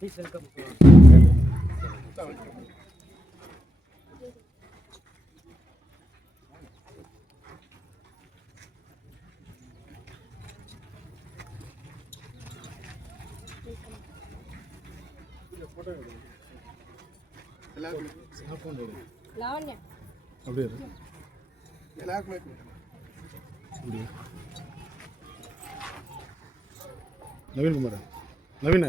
Please welcome. Lavanya அப்படியே நவீன்குமார் நவீன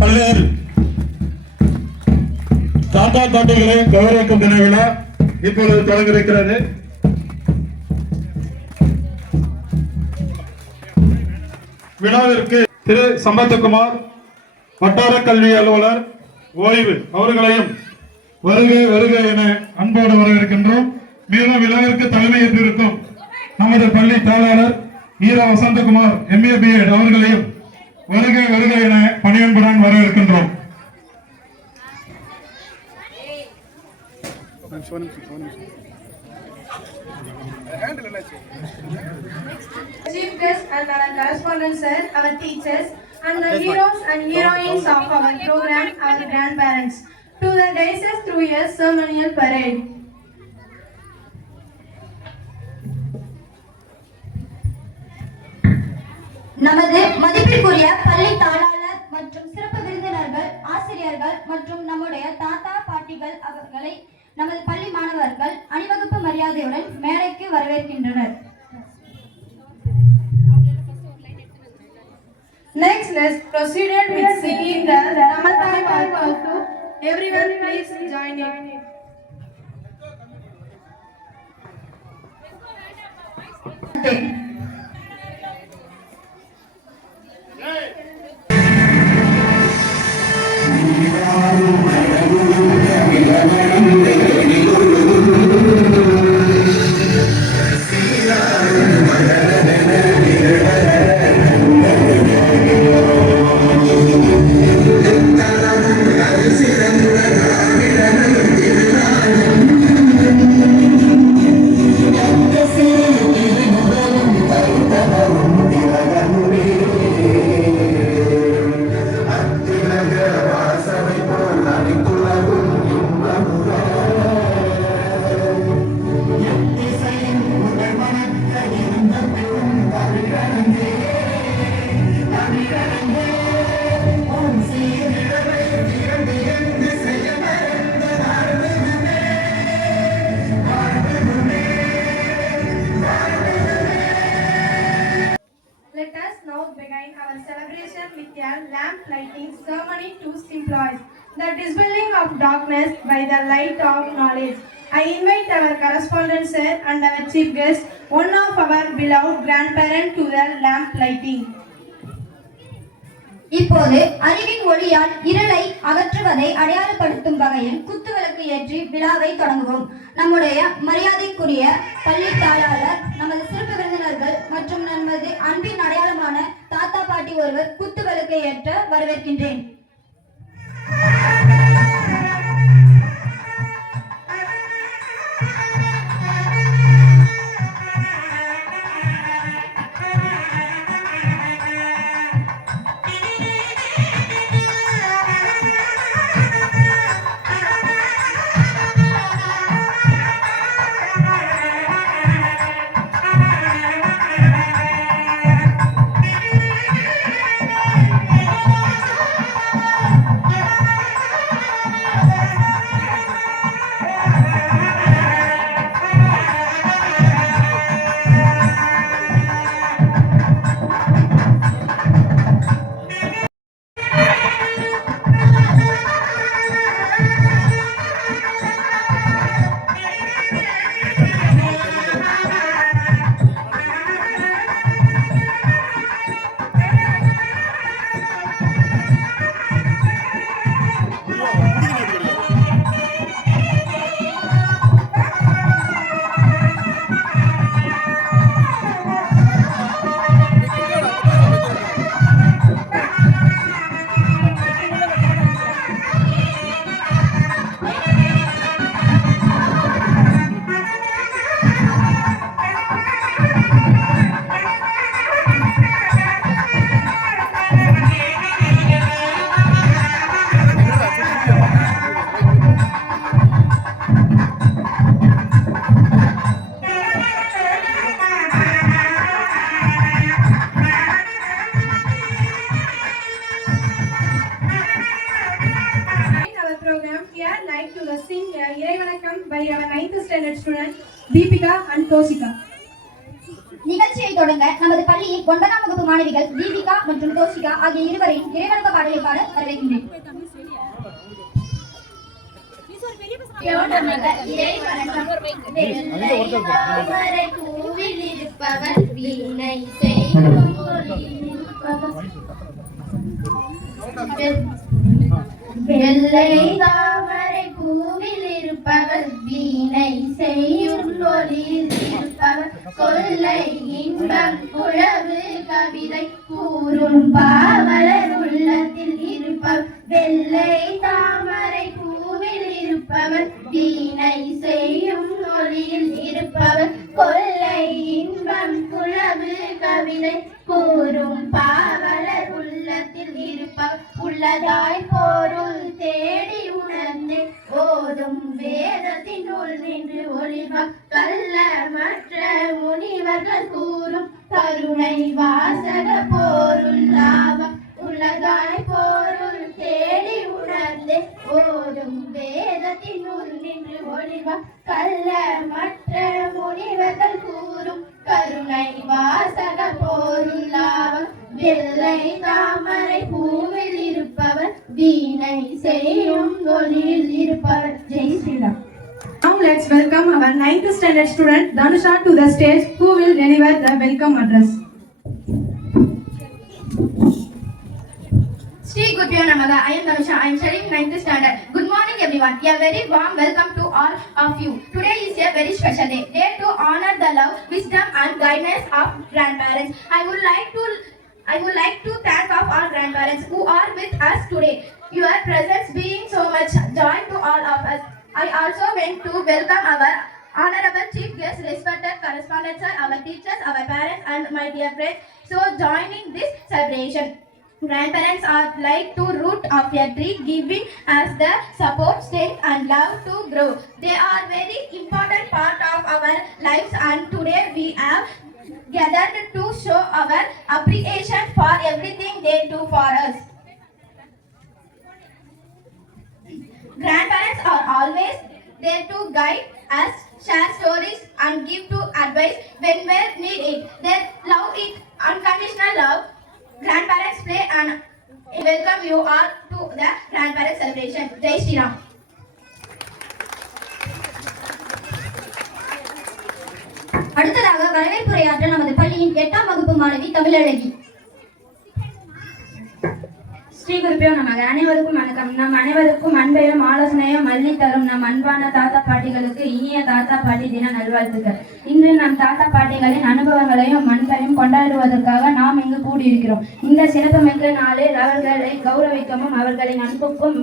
பள்ளியில் தாத்தா பாட்டிகளை கௌரவிக்கும் தின விழா இப்பொழுது தொடங்க இருக்கிறது. விழாவிற்கு திரு சம்பத்குமார் வட்டார கல்வி அலுவலர் ஓய்வு அவர்களையும் வருக வருக என அன்போடு வரவேற்கின்றோம். மேலும் விழாவிற்கு தலைமையேற்றிருக்கும் நமது பள்ளி தாளாளர் ஈரா வசந்தகுமார் MA BEd அவர்களையும் வருக வருக என பணியன்புடன் வரவேற்கின்றோம். Chief guest and our correspondents, sir, our teachers, and the heroes and heroines of our program, our grandparents, to the dais through a ceremonial parade. நமது மதிப்பிற்குரிய பள்ளி தாளாளர் மற்றும் சிறப்பு விருந்தினர்கள், ஆசிரியர்கள் மற்றும் நம்முடைய தாத்தா பாட்டிகள் அவர்களை நமது பள்ளி மாணவர்கள் அணிவகுப்பு மரியாதையுடன் மேடைக்கு வரவேற்கின்றனர். Next, let's proceed with singing the Namathai Valku. Everyone, please join in. Let us now begin our celebration with a lamp lighting ceremony to symbolize the dispelling of darkness by the light of knowledge. I invite our correspondent, sir, and our chief guest, one of our beloved grandparent to the lamp lighting. இப்போது அறிவின் ஒளியால் இருளை அகற்றுவதை அடையாளப்படுத்தும் வகையில் குத்துவிளக்கு ஏற்றி விழாவை தொடங்குவோம். நம்முடைய மரியாதைக்குரிய பள்ளி தாளாளர், நமது சிறப்பு விருந்தினர்கள் மற்றும் நமது அன்பின் அடையாளமான தாத்தா பாட்டி ஒருவர் குத்துவிளக்கை ஏற்ற வரவேற்கின்றேன். By our 9th standard student Deepika and Tosika. நிகழ்ச்சியை தொடங்க நமது பள்ளியின் 9ஆம் வகுப்பு மாணவிகள் தீபிகா மற்றும் தோஷிகா ஆகிய இருவரையும் இறைவணக்க பாடலை பாட வரவேற்கின்றேன். வெள்ளை தாமரை பூவில் இருப்பவர் வீணை செய்யும் ஒளியில் இருப்பவர் கொள்ளை இன்பம் உழவு கவிதை கூறும் பாவலர் உள்ளத்தில் இருப்பவர் வெள்ளை தாமரை பூவில் இருப்பவர் வீணை செய்யும் ஒளியில் இருப்பவர் கொள்ளை இன்பம் உழவு கவிதை கூறும் பாவலர் உள்ளத்தில் இருப்பவர் உள்ளதாய் பொருள் தேடி உணர்ந்து ஓதும் வேதத்தின் உள் நின்று ஒளிவார் கல்ல மற்ற முனிவர்கள் கூறும் கருணை வாசக பொருள் லாபம் உள்ளதாய் பொருள் தேடி உணர்ந்து ஓதும் வேதத்தின் உள் நின்று ஒளிவார் கல்ல மற்ற முனிவர்கள் கூறும் கருணை வாசக பொருள் லாபம் வெள்ளை தாமரை பூவில் இருப்பவர் வீணை செய்யும் ஒளியில் இருப்பவர். Jai Sriram. Now let's welcome our 9th standard student Dhanusha to the stage, who will deliver the welcome address. Shri Gurubhyo Namaha. I am Dhanusha. I am studying 9th standard. Good morning everyone. A very warm welcome to all of you. Today is a very special day. Day to honor the love, wisdom and guidance of grandparents. I would like to thank of our grandparents who are with us today. Your presence being so much joy to all of us. I also want to welcome our honorable chief guest, respected correspondents, sir, our teachers, our parents and my dear friends. So joining this celebration. Grandparents are like to root of a tree, giving us the support, strength and love to grow. They are very important part of our lives, and today we have gathered to show our appreciation for everything they do for us. Grandparents are always there to guide us, share stories and give to advice when we need it. Their love is unconditional love. Grandparents play and welcome you all to the grandparent celebration. Jai Shri Ram. அடுத்ததாக வரவேற்புரையாற்ற நமது பள்ளியின் 8ஆம் வகுப்பு மாணவி தமிழழகி. ஸ்ரீ குருப்பியோ நமக. அனைவருக்கும் வணக்கம். நம் அனைவருக்கும் அன்பையும் ஆலோசனையும் அள்ளி தரும் நம் அன்பான தாத்தா பாட்டிகளுக்கு இனிய தாத்தா பாட்டி தின நல்வாழ்த்துக்கள். இன்று நம் தாத்தா பாட்டிகளின் அனுபவங்களையும் அன்பையும் கொண்டாடுவதற்காக நாம் இங்கு கூடியிருக்கிறோம். இந்த சிறப்புமிக்க நாளில் அவர்களை கௌரவிக்கவும் அவர்களின் அன்புக்கும்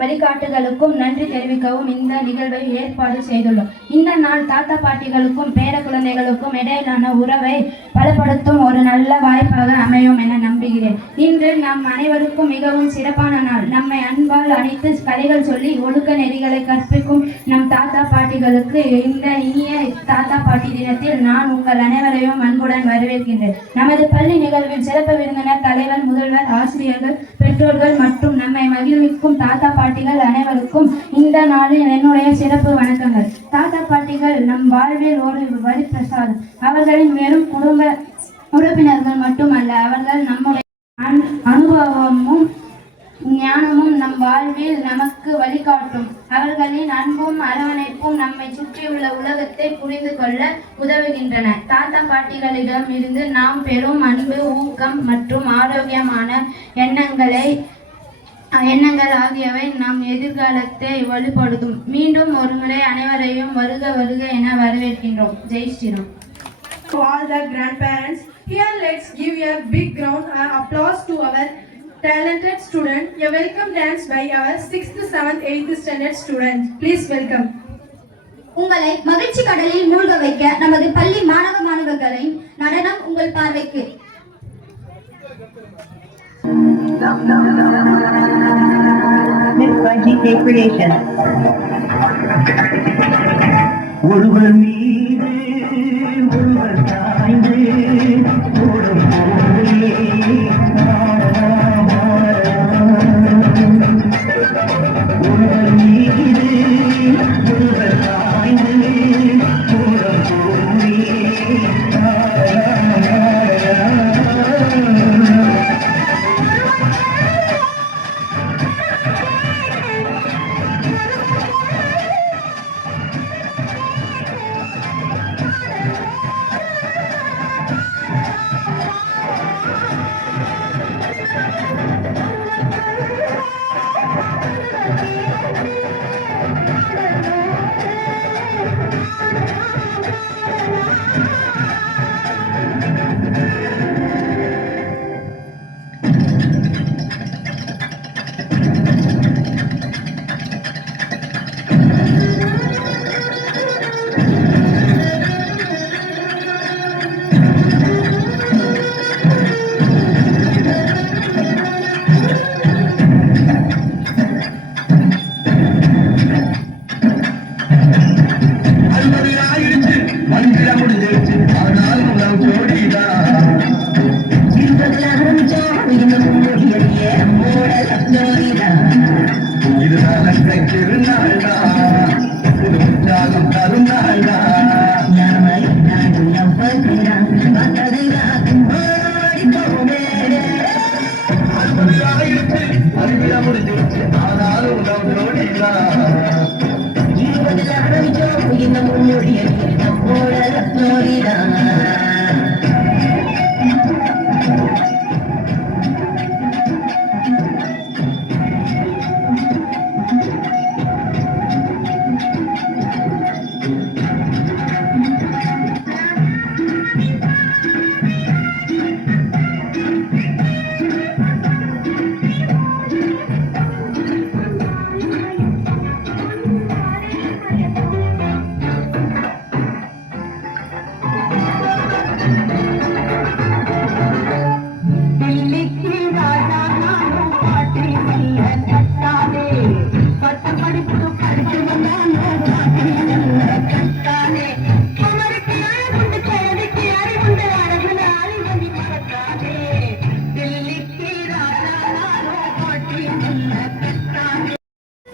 வழிகாட்டுகளுக்கும் நன்றி தெரிவிக்கவும் இந்த நிகழ்வை ஏற்பாடு செய்துள்ளோம். இந்த நாள் தாத்தா பாட்டிகளுக்கும் பேர குழந்தைகளுக்கும் இடையிலான உறவை பலப்படுத்தும் ஒரு நல்ல வாய்ப்பாக அமையும் என நம்புகிறேன். இன்று நம் அனைவருக்கும் மிகவும் சிறப்பான நாள். நம்மை அன்பால் அனைத்து கதைகள் சொல்லி ஒழுக்க நெறிகளை கற்பிக்கும் நம் தாத்தா பாட்டிகளுக்கு இந்த இனிய தாத்தா பாட்டி தினத்தில் நான் உங்கள் அனைவரையும் அன்புடன் வரவேற்கின்றேன். நமது பள்ளி நிகழ்வில் சிறப்பு விருந்தினர், தலைவர், முதல்வர், ஆசிரியர்கள், பெற்றோர்கள் மற்றும் நம்மை மகிழ்விக்கும் தாத்தா பாட்டிகள் அனைவருக்கும் இந்த நாளில் என்னுடைய சிறப்பு வணக்கங்கள். தாத்தா பாட்டிகள் நம் வாழ்வில் ஒரு வரிப்பிரசாதம். அவர்களின் வெறும் குடும்ப உறுப்பினர்கள் மட்டுமல்ல, அவர்கள் நம்முடைய அனுபவமும் ஞானமும் நம் வாழ்வில் நமக்கு வழிகாட்டும். அவர்களின் அன்பும் அரவணைப்பும் நம்மை சுற்றியுள்ள உலகத்தை புரிந்து கொள்ள உதவுகின்றன. தாத்தா பாட்டிகளிடம் இருந்து நாம் பெறும் அன்பு, ஊக்கம் மற்றும் ஆரோக்கியமான எண்ணங்கள் ஆகியவை நம் எதிர்காலத்தை வலுப்படுத்தும். மீண்டும் ஒருமுறை அனைவரையும் வருக வருக என வரவேற்கின்றோம். Jai Sriram. To all the grandparents, here let's give a big round of applause to our talented student. A welcome dance by our 6th, 7th, 8th standard students. Please welcome. உங்களை மகிழ்ச்சி கடலில் மூழ்க வைக்க நமது பள்ளி மாணவ மாணவர்களின் நடனம் உங்கள் பார்வைக்கு. Creation. ஒருவர் மீது ஒருவர் சாய்ந்து ஓடும் போதே ஒருவர் மீது ஒருவர் சாய்ந்து ஓடும் போதே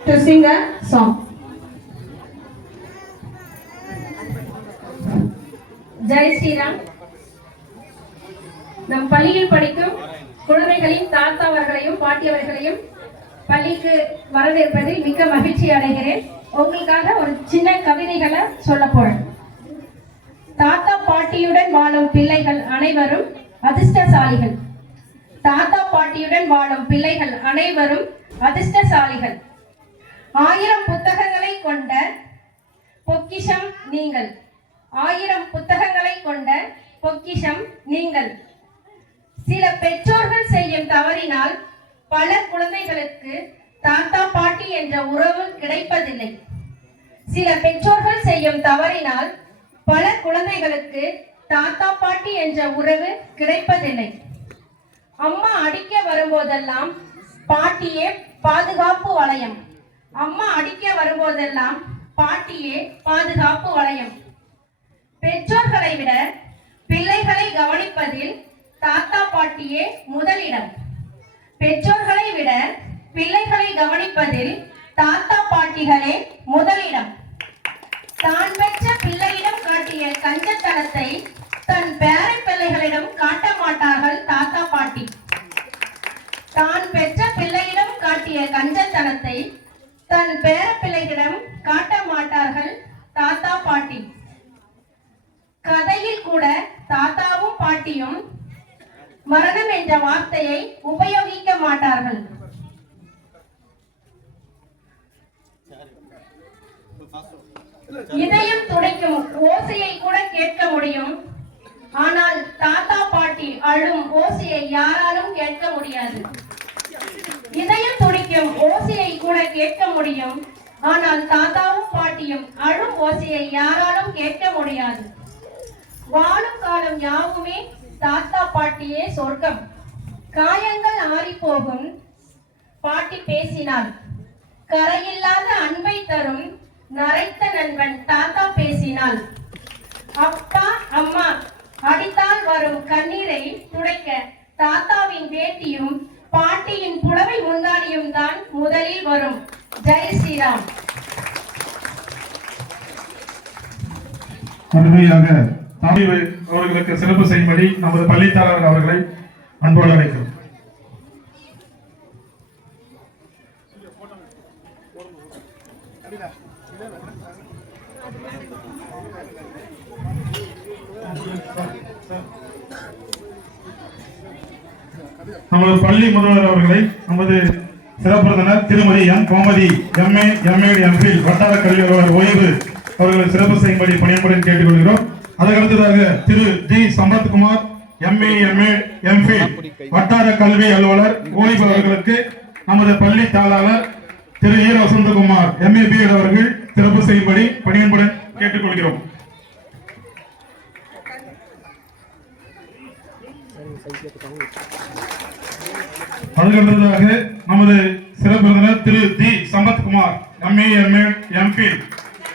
To sing a song. Jai Sriram. நம் பள்ளியில் படிக்கும் குழந்தைகளின் தாத்தா அவர்களையும் பாட்டி அவர்களையும் பள்ளிக்கு வரவேற்பதில் மிக்க மகிழ்ச்சி அடைகிறேன். உங்களுக்காக ஒரு சின்ன கவிதைகளை சொல்ல போறேன். தாத்தா பாட்டியுடன் வாழும் பிள்ளைகள் அனைவரும் அதிர்ஷ்டசாலிகள். தாத்தா பாட்டியுடன் வாழும் பிள்ளைகள் அனைவரும் அதிர்ஷ்டசாலிகள். 1000 புத்தகங்களை கொண்ட பொக்கிஷம் நீங்கள். 1000 புத்தகங்களை கொண்ட பொக்கிஷம் நீங்கள். சில பெற்றோர்கள் செய்யும் தவறினால் பல குழந்தைகளுக்கு தாத்தா பாட்டி என்ற உறவு கிடைப்பதில்லை. சில பெற்றோர்கள் செய்யும் தவறினால் பல குழந்தைகளுக்கு தாத்தா பாட்டி என்ற உறவு கிடைப்பதில்லை. அம்மா அடிக்க வரும்போதெல்லாம் பாட்டியே பாதுகாப்பு வளையம். அம்மா அடிக்க வரும்போதெல்லாம் பாட்டியே பாதுகாப்பு வளையம். பெற்றோர்களை விட பிள்ளைகளை கவனிப்பதில் தாத்தா பாட்டியே முதலிடம். பெற்றோர்களை விட பிள்ளைகளை கவனிப்பதில் தாத்தா பாட்டிகளே முதலிடம். தான் பெற்ற பிள்ளையிடம் காட்டிய கஞ்சத்தனத்தை தன் பேர பிள்ளைகளிடம் காட்ட மாட்டார்கள் தாத்தா பாட்டி. தான் பெற்ற பிள்ளையிடம் காட்டிய கஞ்சத்தனத்தை தன் பேர பிள்ளைகளிடம் காட்ட மாட்டார்கள் தாத்தா பாட்டி. கதையில் கூட தாத்தாவும் பாட்டியும் மரணம் என்ற வார்த்தையை உபயோகிக்க மாட்டார்கள். இதயம் துடிக்கும் ஓசையை கூட கேட்க முடியும். ஆனால் தாத்தா பாட்டி அழும் ஓசையை யாராலும் கேட்க முடியாது. இதயம் துடிக்கும் ஓசையை கூட கேட்க முடியும். ஆனால் தாத்தாவும் பாட்டியும் அழும் ஓசையை யாராலும் கேட்க முடியாது. வாழும் காலம் யாவுமே தாத்தா பாட்டியே சொர்க்கம். காயங்கள் ஆறி போகும் பாட்டி பேசினாள். கரையில்லாத அன்பை தரும் நரைத்த நண்பன் தாத்தா பேசினாள். அப்பா அம்மா அடித்தால் வரும் கண்ணீரை துடைக்க தாத்தாவின் வேட்டியும் பாட்டியின் புடவை முந்தானியும் தான் முதலில் வரும். ஜெய் ஸ்ரீராம். அருமையாக அவர்களுக்கு சிறப்பு செய்யும்படி நமது பள்ளித்தாளர் அவர்களை அன்போடு அழைக்கிறோம். நமது பள்ளி முதல்வர் அவர்களை நமது சிறப்பு விருந்தினர் திருமதி M Gomathi MA MAd MPhil வட்டார கல்வி அலுவலர் ஓய்வு அவர்களை சிறப்பு செய்யும்படி பணியுடன் கேட்டுக்கொள்கிறோம். அதற்கடுத்ததாக திரு G Sampathkumar MA MAd MPhil வட்டார கல்வி அலுவலர் ஓய்வு அவர்களுக்கு நமது பள்ளி தாளாளர் திரு ஈர வசந்தகுமார் MA BEd அவர்கள் சிறப்பு செய்யும்படி பணியுடன் கேட்டுக்கொள்கிறோம். அதற்கடுத்ததாக நமது சிறப்பு விருந்தினர் திரு G Sampathkumar MA MAd MPhil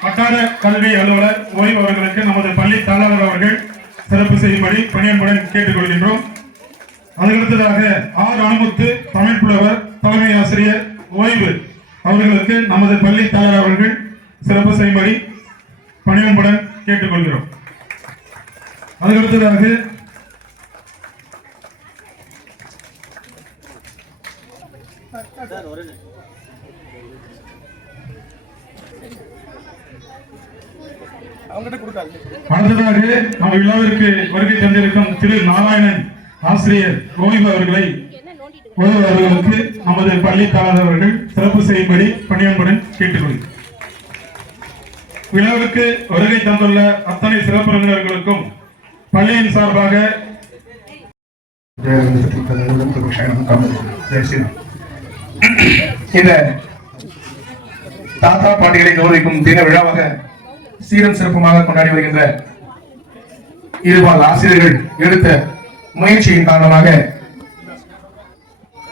வட்டார கல்வி அலுவலர் ஓய்வு அவர்களுக்கு நமது பள்ளி தாளாளர் அவர்கள் சிறப்பு செய்யும்படி பணியன்புடன் கேட்டுக்கொள்கின்றோம். அதற்கடுத்ததாக ஆர் அனுமுத்து தமிழ் புலவர் தலைமை ஆசிரியர் ஓய்வு அவர்களுக்கு நமது பள்ளி தாளாளர் அவர்கள் சிறப்பு செய்யும்படி பணியன்புடன் கேட்டுக்கொள்கிறோம். அதற்கடுத்ததாக அடுத்ததாக நம்ம விழாவிற்கு வருகை தந்திருக்கும் திரு நாராயணன் ஆசிரியர் ஓய்வு அவர்களுக்கு நமது பள்ளி தாளர் அவர்கள் சிறப்பு செய்யும்படி பணியன்புடன் கேட்டுக்கொள்கிறேன். விழாவிற்கு வருகை தந்துள்ள அத்தனை சிறப்பு விருந்தினர்களுக்கும் பள்ளியின் சார்பாக இந்த தாத்தா பாட்டிகளை கௌரவிக்கும் தின விழாவாக சீரும் சிறப்புமாக கொண்டாடி வருகின்ற இருபால் ஆசிரியர்கள் எடுத்த முயற்சியின் காரணமாக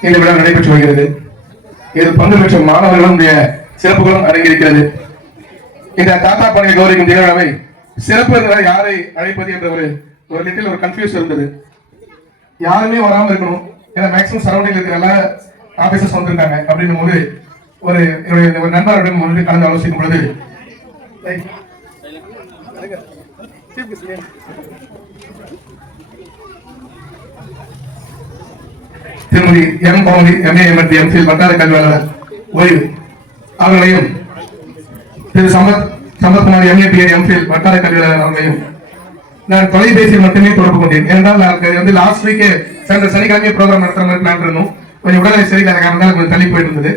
இந்த விழா நடைபெற்று வருகிறது. இதில் பங்கு பெற்ற மாணவர்களுடைய சிறப்புகளும் அடங்கியிருக்கிறது. இந்த தாத்தா பாட்டிகளை கௌரவிக்கும் தின விழாவை சிறப்பு யாரை அழைப்பது என்ற ஒரு லிட்டில் ஒரு கன்ஃபியூஸ் இருந்தது. யாருமே வராமல் இருக்கணும், ஏன்னா மேக்சிமம் சரௌண்டிங் இருக்கிற எல்லா ஆபீசர்ஸ் வந்திருக்காங்க அப்படின்னும் போது என்னுடைய ஒரு நண்பரிடம் வந்து கலந்து ஆலோசிக்கும் பொழுது திருமதி M Gomathi MA MAd MPhil வட்டார கல்வியாளர் ஓய்வு அவர்களையும் திரு சம்பத்குமார் MA BEd MPhil வட்டார கல்வியாளர் அவர்களையும் நான் தொலைபேசியில் மட்டுமே தொடர்பு கொண்டேன். ஏனென்றால் நான் வந்து லாஸ்ட் வீக் சனிக்கிழமை ப்ரோக்ராம் நடத்துற மாதிரி பிளான் இருந்தோம். கொஞ்சம் உடல்நிலை சரியில்லாத காரணத்தால் கொஞ்சம் தள்ளி போயிட்டு இருந்தது.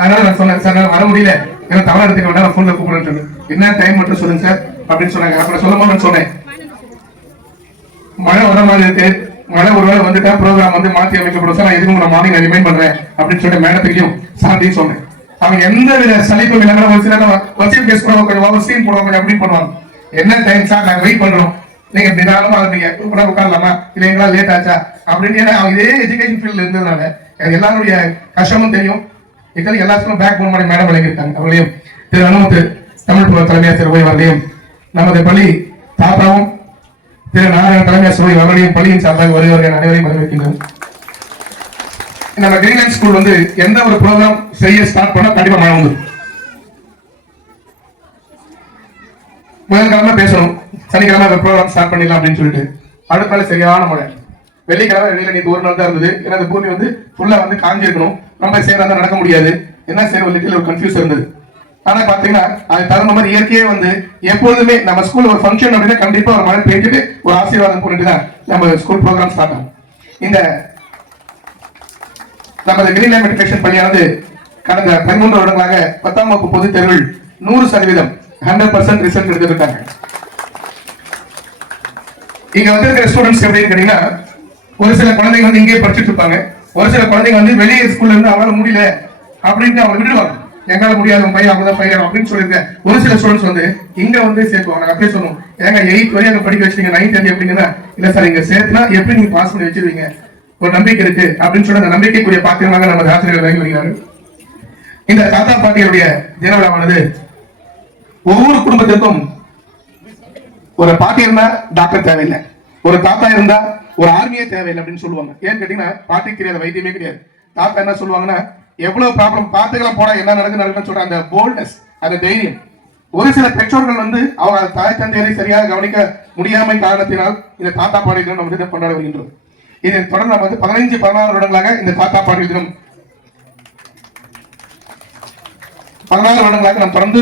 அதனால நான் சொன்னேன், சார் நான் வர முடியல, ஏன்னா தவறா எடுத்துக்க வேண்டாம், நான் போன்ல கூப்பிடுறேன்னு சொன்னேன். என்ன டைம் மட்டும் சொல்லுங்க சார் அப்படின்னு சொன்னாங்க. அப்புறம் சொல்லும் போது நான் சொன்னேன், மழை வர மாதிரி இருக்கு, மழை ஒருவேளை வந்துட்டா ப்ரோக்ராம் வந்து மாற்றி அமைக்கப்படும் சார், நான் எதுவும் நான் மார்னிங் ரிமைண்ட் பண்றேன் அப்படின்னு சொல்லிட்டு மேடத்துக்கையும் சார்ட்டையும் சொன்னேன். அவங்க எந்த வித சலிப்பும் இல்லாம ஒரு சில வசீல் கேஸ் போடுவாங்க, சீன் போடுவாங்க, அப்படி பண்ணுவாங்க. என்ன டைம் சார், நாங்க வெயிட் பண்றோம், நீங்க நிதானமா நீங்க உட்காரலாமா, இல்ல எங்களால் லேட் ஆச்சா அப்படின்னு. ஏன்னா இதே எஜுகேஷன் ஃபீல்ட்ல இருந்ததுனால எனக்கு எல்லாருடைய கஷ்டமும் தெரியும். எல்லாத்துக்கும் பேக் போன் மாதிரி மேடம் விளங்கியிருக்காங்க. அவர்களையும் திரு அனுமதி தமிழ் தலைமையாசிரியர் அவர்களையும் நமது பள்ளி தாத்தாவும் திரு நாராயண தலைமையாசிரியர் அவர்களையும் பள்ளியின் சார்பாக வருகிறவர்கள் அனைவரையும் வரவேற்கின்றோம். நம்ம கிரீன்லேண்ட் ஸ்கூல் வந்து எந்த ஒரு ப்ரோக்ராம் செய்ய ஸ்டார்ட் பண்ண கண்டிப்பா மழை வந்து முதல்கிழமை பேசணும், சனிக்கிழமை ப்ரோக்ராம் ஸ்டார்ட் பண்ணிடலாம் அப்படின்னு சொல்லிட்டு அடுத்த நாள் சரியான மழை. வெள்ளிக்கிழமை வெளியில நீங்க ஒரு நாள் தான் இருந்தது. ஏன்னா அந்த பூமி வந்து ஃபுல்லா வந்து காஞ்சிருக்கணும், ரொம்ப சேராதான் நடக்க முடியாது, என்ன செய்ய ஒரு கன்ஃபியூஸ் இருந்தது. ஆனா பாத்தீங்கன்னா அது தகுந்த மாதிரி இயற்கையே வந்து எப்பொழுதுமே நம்ம ஸ்கூல் ஒரு ஃபங்க்ஷன் அப்படின்னா கண்டிப்பா ஒரு மழை பெய்ஞ்சிட்டு ஒரு ஆசீர்வாதம் பண்ணிட்டு தான் நம்ம ஸ்கூல் ப்ரோக்ராம் ஸ்டார்ட் ஆகும். இந்த நமது கிரீன்லேண்ட் மெட்ரிகுலேஷன் பள்ளியானது கடந்த 13 வருடங்களாக 10ஆம் வகுப்பு பொதுத் தேர்வில் 100% 100% ரிசல்ட் எடுத்திருக்காங்க. இங்க வந்திருக்கிற ஸ்டூடெண்ட்ஸ் எப்படி கேட்டீங்கன்னா, ஒரு சில குழந்தைங்க வந்து இங்கே படிச்சுட்டு இருப்பாங்க, ஒரு சில குழந்தைங்க வந்து வெளியே ஸ்கூல்ல இருந்து அவங்களால முடியல அப்படின்ட்டு அவங்க விடுவாங்க. எங்களால முடியாத பையன் அவங்க தான் பையன் அப்படின்னு சொல்லியிருக்க ஒரு சில ஸ்டூடெண்ட்ஸ் வந்து இங்க வந்து சேர்க்குவாங்க. நாங்க அப்படியே சொல்லுவோம், ஏங்க 8th வரையும் அங்க படிக்க வச்சுங்க, 9th 10th எப்படிங்கன்னா, இல்ல சார் இங்க சேர்த்துனா எப்படி நீங்க பாஸ் பண்ணி வச்சிருவீங்க, ஒரு நம்பிக்கை இருக்கு அப்படின்னு சொல்லி அந்த நம்பிக்கைக்குரிய பாத்திரமாக நம்ம ஆசிரியர்கள் வாங்கி வருகிறார்கள். இந்த தாத்தா பாட்டிகளுடைய தின விழாவானது ஒவ்வொரு குடும்பத்திற்கும் ஒரு பாட்டி இருந்தா டாக்டர் தேவையில்லை, ஒரு தாத்தா இருந்தா ஒரு ஆர்மியே தேவையில்லை அப்படின்னு சொல்லுவாங்க. ஏன்னு கேட்டீங்கன்னா பாட்டி தெரியாத வைத்தியமே கிடையாது. தாத்தா என்ன சொல்லுவாங்கன்னா, எவ்வளவு ப்ராப்ளம் பார்த்துக்கலாம் போட என்ன நடக்குன்னு சொல்ற அந்த போல்ட்னஸ், அந்த தைரியம். ஒரு சில பெற்றோர்கள் வந்து அவங்க தாய் தந்தையரை சரியாக கவனிக்க முடியாமை காரணத்தினால் இந்த தாத்தா பாட்டி தினம் நம்ம தினம் கொண்டாட வருகின்றோம். இதை தொடர்ந்து நம்ம வந்து 15-16 வருடங்களாக இந்த தாத்தா பாட்டி தினம் 16 வருடங்களாக நாம் தொடர்ந்து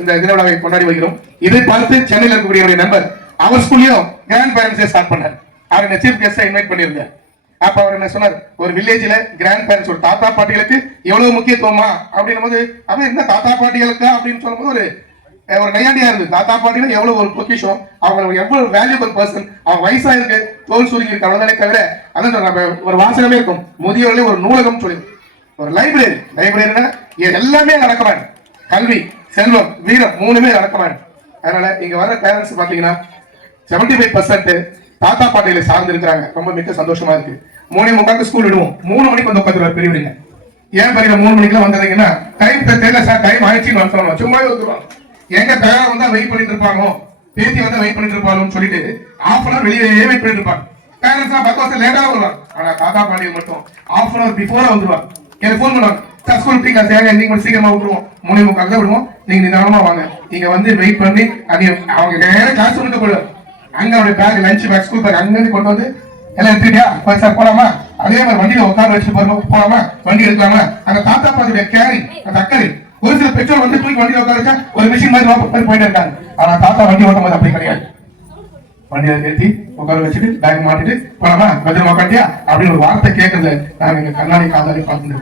இந்த தின விழாவை கொண்டாடி வருகிறோம். இதை பார்த்து சென்னையில் இருக்கக்கூடிய நண்பர் அவர் ஸ்கூல்லையும் கிராண்ட் பேரண்ட்ஸே ஸ்டார்ட் பண்ணார். அவர் சீஃப் கெஸ்டா இன்வைட் பண்ணியிருந்தார். அப்ப அவர் என்ன சொன்னார், ஒரு வில்லேஜ்ல கிராண்ட் பேரண்ட்ஸ், ஒரு தாத்தா பாட்டிகளுக்கு எவ்வளவு முக்கியத்துவமா அப்படின்னும் போது, அவன் என்ன தாத்தா பாட்டிகளுக்கா அப்படின்னு சொல்லும் போது ஒரு நையாண்டியா இருந்து, தாத்தா பாட்டிகள் எவ்வளவு ஒரு பொக்கிஷம், அவங்க எவ்வளவு வேல்யூபிள் பர்சன், அவங்க வயசா இருக்கு, தோல் சுருங்கி இருக்கு, அவ்வளவுதானே தவிர அதான் நம்ம ஒரு வாசகமே இருக்கும். முதியோர்களே ஒரு நூலகம் சொல்லி ஒரு லைப்ரரினா எல்லாமே நடக்க வேண்டும். கல்வி, செல்வம், வீரம் 3மே நடக்க வேண்டும். அதனால இங்க வர பேரண்ட்ஸ் பாத்தீங்கன்னா 75% தாத்தா பாட்டிகளை சார்ந்து இருக்கிறாங்க. ரொம்ப மிக சந்தோஷமா இருக்கு. 3:45 ஸ்கூல் விடுவோம், 3 மணிக்கு வந்து உட்காந்துருவார் பெரியவங்க. ஏன் பெரிய 3 மணிக்கெல்லாம் வந்தீங்கன்னா டைம் தெரியல சார், டைம் ஆயிடுச்சுன்னு சொல்லுவாங்க, சும்மாவே வந்துருவாங்க. எங்க பேரன் வந்தா வெயிட் பண்ணிட்டு இருப்பாங்க, பேத்தி வந்தா வெயிட் பண்ணிட்டு இருப்பாங்கன்னு சொல்லிட்டு ½ hour வெளியே வெயிட் பண்ணிட்டு இருப்பாங்க. பேரண்ட்ஸ் 10 வருஷம் லேட்டா வருவாங்க. ஆனா தாத்தா பாட்டிகள் மட்டும் ½ hour பிஃபோரா வந்துருவாங்க. எனக்கு போன் பண்ணுவாங்க, சார் ஸ்கூல் டீக்கா சேங்க, நீங்க சீக்கிரமா விட்டுருவோம், 3:45 தான் விடுவோம், நீங்க நிதானமா வாங்க, நீங்க வந்து வெயிட் பண்ணி அவங்க நேரம் கிளாஸ் ரூமுக்கு போயிடுவாங்க. அங்க அவருடைய bag, lunch bag, school bag அங்க கொண்டு வந்து எல்லாம் எடுத்துட்டியா சார் போலாமா, அதே மாதிரி வண்டியில உட்கார வச்சு போலாமா, வண்டி எடுக்கலாமா, அந்த தாத்தா பாட்டியுடைய கேரி, அந்த அக்கறை. ஒரு சில பெற்றோர் வந்து தூக்கி வண்டியில உட்கார வச்சா ஒரு மிஷின் மாதிரி போயிட்டு இருக்காங்க. ஆனா தாத்தா வண்டி ஓட்டும் போது அப்படி கிடையாது. வண்டியை ஏற்றி உட்கார வச்சுட்டு பேக் மாட்டிட்டு போலாமா, பத்திரமா உட்காட்டியா அப்படின்னு ஒரு வார்த்தை கேட்கறது நாங்க எங்க கண்ணாடி காதாடி பார்த்துட்டு.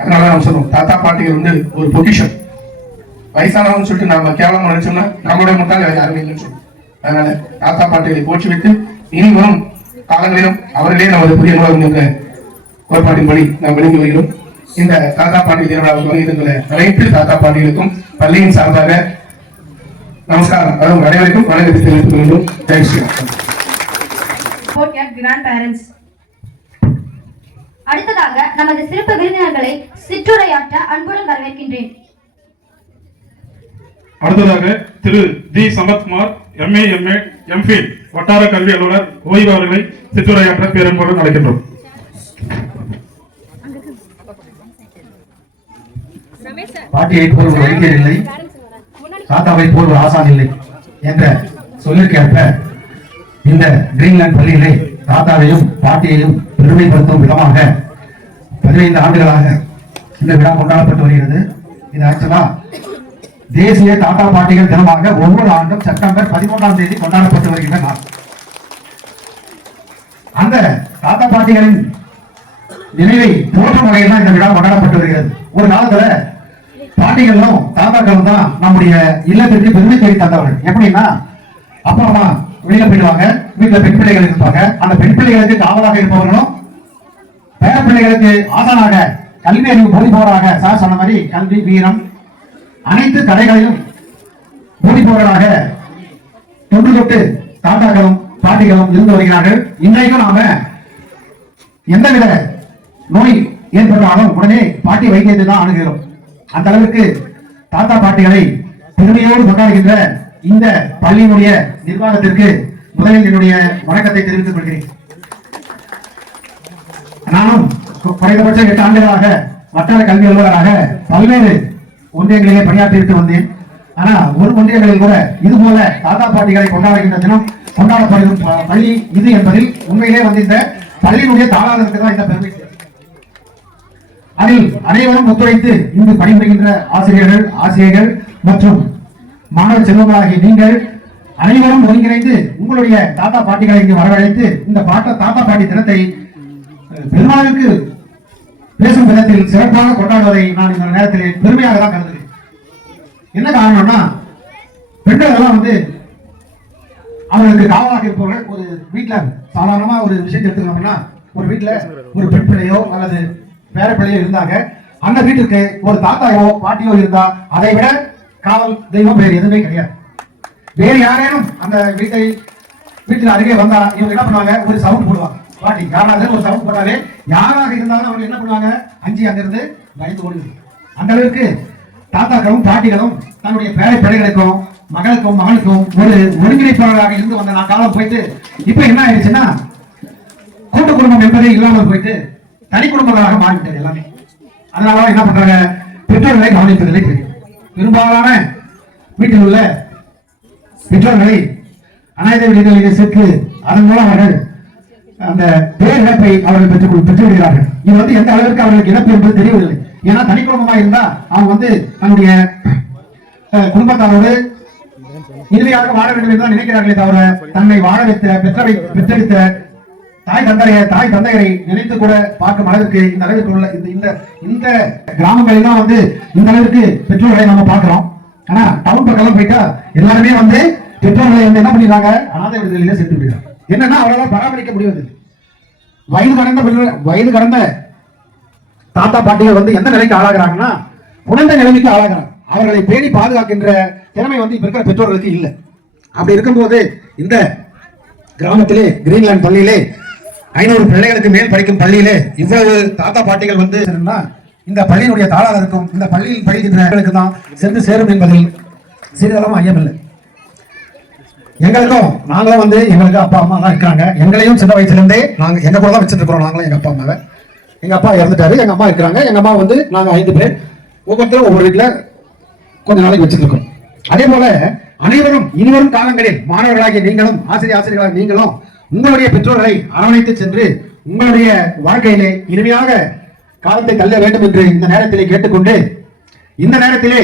அதனால நம்ம சொல்லுவோம், தாத்தா பாட்டிகள் வந்து ஒரு பொக்கிஷம். வயசானவங்க சொல்லிட்டு நாம கேவலம் நினைச்சோம்னா நம்மளுடைய முட்டாள் யாருமே இல்லைன்னு சொல்லுவோம். அதனால தாத்தா பாட்டிகளை போற்றி வைத்து இனி வரும் காலங்களிலும் அவர்களே நமது புதிய நூலகம் என்ற கோட்பாட்டின்படி நாம் விளங்கி வருகிறோம். இந்த தாத்தா பாட்டி திருவிழாவுக்கு அனைத்து தாத்தா பாட்டிகளுக்கும் பள்ளியின் சார்பாக நமஸ்காரம், அதாவது அனைவருக்கும் வணக்கத்தை தெரிவித்துக் கொள்கிறோம். ஜெய் grandparents. அடுத்ததாக நமது சிறப்பு விருந்தினர்களை சிற்றுரையாற்ற அன்புடன் வரவேற்கின்றேன். அடுத்ததாக திரு D Sampathkumar MA MA MPhil வட்டார கல்வி அலுவலர் ஓய்வு அவர்களை சிற்றுரையாற்ற பேரன்புடன் அழைக்கின்றோம். பாட்டியை போல் ஒரு வைத்தியர் இல்லை, தாத்தாவை போல் ஒரு ஆசான் இல்லை என்ற சொல்லிற்கேற்ப இந்த கிரீன்லேண்ட் பள்ளியிலே தாத்தாவையும் பாட்டியையும் பெருமைப்படுத்தும் விதமாக 15 ஆண்டுகளாக இந்த விழா கொண்டாடப்பட்டு வருகிறது. இது ஆக்சுவலா தேசிய தாத்தா பாட்டிகள் தினமாக ஒவ்வொரு ஆண்டும் செப்டம்பர் 11ஆம் தேதி கொண்டாடப்பட்டு வருகின்ற நாள். அந்த தாத்தா பாட்டிகளின் நினைவை போற்றும் வகையில் தான் இந்த விழா கொண்டாடப்பட்டு வருகிறது. ஒரு காலத்துல பாட்டிகளும் தாத்தாக்களும் தான் நம்முடைய இல்லத்திற்கு பெருமை தேடி தந்தவர்கள். எப்படின்னா அப்பா அம்மா வெளியில போயிடுவாங்க, வீட்டுல பெண் பிள்ளைகள் இருப்பாங்க. அந்த பெண் பிள்ளைகளுக்கு காவலாக இருப்பவர்களும் பேர பிள்ளைகளுக்கு ஆசானாக கல்வி அறிவு போதிப்பவராக சார் சொன்ன மாதிரி கல்வி வீரம் அனைத்து கலைகளையும் போதிப்பவர்களாக தொன்று தொட்டு தாத்தாக்களும் பாட்டிகளும் இருந்து வருகிறார்கள். இன்றைக்கும் நாம எந்தவித நோய் ஏற்பட்டாலும் உடனே பாட்டி வைத்தியத்தை தான் அணுகிறோம். அந்த அளவுக்கு தாத்தா பாட்டிகளை பெருமையோடு கொண்டாடுகின்ற இந்த பள்ளியினுடைய நிர்வாகத்திற்கு முதலில் என்னுடைய வணக்கத்தை தெரிவித்துக் கொள்கிறேன். நானும் குறைந்தபட்சம் 8 ஆண்டுகளாக வட்டார கல்வி அலுவலராக பல்வேறு ஒன்றியங்களிலே பணியாற்றிவிட்டு வந்தேன். ஆனா ஒரு ஒன்றியங்களில் கூட இது போல தாத்தா பாட்டிகளை கொண்டாடுகின்ற தினம் கொண்டாடப்படும் பள்ளி இது என்பதில் உண்மையிலே வந்து இந்த பள்ளியினுடைய தாளாளருக்கு தான் இந்த பெருமை. அதில் அனைவரும் ஒத்துழைத்து இங்கு பணிபுரிகின்ற ஆசிரியர்கள் மற்றும் மாணவ செல்வங்களாகிய நீங்கள் அனைவரும் ஒருங்கிணைந்து உங்களுடைய தாத்தா பாட்டிகளை இங்கு வரவழைத்து இந்த தாத்தா பாட்டி தினத்தை பெருமாளுக்கு பேசும் விதத்தில் சிறப்பாக கொண்டாடுவதை நான் இந்த நேரத்தில் பெருமையாக தான் கருதுகிறேன். என்ன காரணம்னா பெண்கள் எல்லாம் வந்து அவர்களுக்கு காவலாக இருப்பவர்கள் ஒரு வீட்டுல சாதாரணமா ஒரு விஷயத்தை எடுத்துக்கணும்னா ஒரு வீட்டுல ஒரு பெண் பிள்ளையோ அல்லது பேர பிள்ளையோ இருந்தாங்க. அந்த வீட்டுக்கு ஒரு தாத்தாயோ பாட்டியோ இருந்தா அதை விட காவல் தெய்வம் வேறு எதுவுமே கிடையாது. வேறு யாரேனும் அந்த வீட்டில் அருகே வந்தா இவங்க என்ன பண்ணுவாங்க, ஒரு சவுண்ட் போடுவாங்க. பாட்டி யாராவது ஒரு சவுண்ட் போட்டாலே யாராக இருந்தாலும் அவங்க என்ன பண்ணுவாங்க, அஞ்சு அங்கிருந்து பயந்து ஓடுவாங்க. அந்த அளவுக்கு தாத்தாக்களும் பாட்டிகளும் தன்னுடைய பேர பிள்ளைகளுக்கும் மகளுக்கும் ஒரு ஒருங்கிணைப்பாளராக இருந்து வந்த நான் காலம் போயிட்டு இப்ப என்ன ஆயிடுச்சுன்னா கூட்டு குடும்பம் என்பதே இல்லாமல் போயிட்டு தனி குடும்பங்களாக மாறிவிட்டது எல்லாமே. அதனால என்ன பண்றாங்க, பெற்றோர்களை கவனிப்பதில்லை. பெரும்பாலான வீட்டில் உள்ள பெற்றோர்களை அநாத விடுதலை சேர்த்து அதன் மூலம் அவர்கள் அந்த பேரிழப்பை அவர்கள் பெற்று விடுகிறார்கள். இது வந்து எந்த அளவிற்கு அவர்களுக்கு இழப்பு என்பது தெரியவில்லை. ஏன்னா தனி குடும்பமா இருந்தா அவங்க வந்து தன்னுடைய குடும்பத்தாரோடு இறுதியாக வாழ வேண்டும் என்று நினைக்கிறார்களே தவிர தன்னை வாழ வைத்த பெற்றெடுத்த தாய் தந்தையரை நினைத்து கூட பார்க்கும் அளவிற்கு இந்த அளவிற்கு உள்ள இந்த கிராமங்களில் தான் வந்து இந்த அளவிற்கு பெற்றோர்களை நம்ம பார்க்கிறோம். ஆனா டவுன் பக்கம் போயிட்டா எல்லாருமே வந்து பெற்றோர்களை வந்து என்ன பண்ணிடுறாங்க, அநாதை விடுதலையில சேர்த்து விடுறாங்க. என்னன்னா அவங்களால பராமரிக்க முடியாது. வயது கடந்த தாத்தா பாட்டிகள் வந்து எந்த நிலைக்கு ஆளாகிறாங்கன்னா உணர்ந்த நிலைமைக்கு ஆளாகிறாங்க. அவர்களை பேணி பாதுகாக்கின்ற திறமை வந்து இப்ப இருக்கிற பெற்றோர்களுக்கு இல்லை. அப்படி இருக்கும்போது இந்த கிராமத்திலே கிரீன்லாந்து பள்ளியிலே 500 பிள்ளைகளுக்கு மேல் படிக்கும் பள்ளியிலே இவ்வளவு தாத்தா பாட்டிகள் வந்து இந்த பள்ளியினுடைய தாளாளருக்கும் இந்த பள்ளியில் பயில்கின்றவர்களுக்கு தான் சென்று சேரும் என்பதில் சிறிதளவும் ஐயமில்லை. எங்களுக்கும் நாங்களும் வந்து எங்களுக்கு அப்பா அம்மா தான் இருக்கிறாங்க. எங்களையும் சின்ன வயசுலேருந்தே நாங்கள் எங்க கூட தான் வச்சுட்டு இருக்கிறோம். நாங்களும் எங்க அப்பா அம்மாவை, எங்க அப்பா இறந்துட்டாரு, எங்க அம்மா இருக்கிறாங்க. எங்க அம்மா வந்து நாங்க 5 பேர் ஒவ்வொருத்தரும் ஒவ்வொரு வீட்டுல கொஞ்ச நாளைக்கு வச்சுட்டு இருக்கோம். அதே போல அனைவரும் இனிவரும் காலங்களில் மாணவர்களாகிய நீங்களும் ஆசிரியர்களாகிய நீங்களும் உங்களுடைய பெற்றோர்களை அரவணைத்து சென்று உங்களுடைய வாழ்க்கையிலே இனிமையாக காலத்தை தள்ள வேண்டும் என்று இந்த நேரத்திலே கேட்டுக்கொண்டு இந்த நேரத்திலே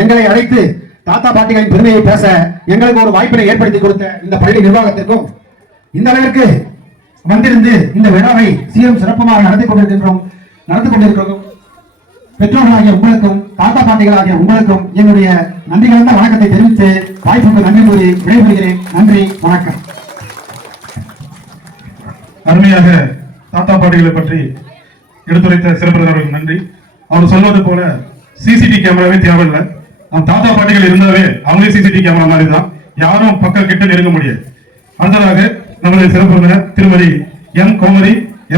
எங்களை அழைத்து தாத்தா பாட்டிகளின் பெருமையை பேச எங்களுக்கு ஒரு வாய்ப்பினை ஏற்படுத்தி கொடுத்த இந்த பள்ளி நிர்வாகத்திற்கும் இந்த அளவிற்கு வந்திருந்து இந்த விழாவை சீரும் சிறப்புமாக நடத்தி கொண்டிருக்கின்றோம் பெற்றோர்களாகிய உங்களுக்கும் தாத்தா பாட்டிகளாகிய உங்களுக்கும் என்னுடைய நன்றி கலந்த வணக்கத்தை தெரிவித்து வாய்ப்புக்கு நன்றி கூறி விடைபெறுகிறேன். நன்றி, வணக்கம். அருமையாக தாத்தா பாட்டிகளை பற்றி எடுத்துரைத்த சிறப்பிரதர்களுக்கு நன்றி. அவர் சொல்வது போல சிசிடிவி கேமராவே தேவையில்லை. நம் தாத்தா பாட்டிகள் இருந்தாவே அவங்களே சிசிடிவி கேமரா மாதிரி தான், யாரும் பக்கம் கிட்ட நெருங்க முடியாது. அடுத்ததாக நமது சிறப்பிரதர் திருமதி எம் கோமதி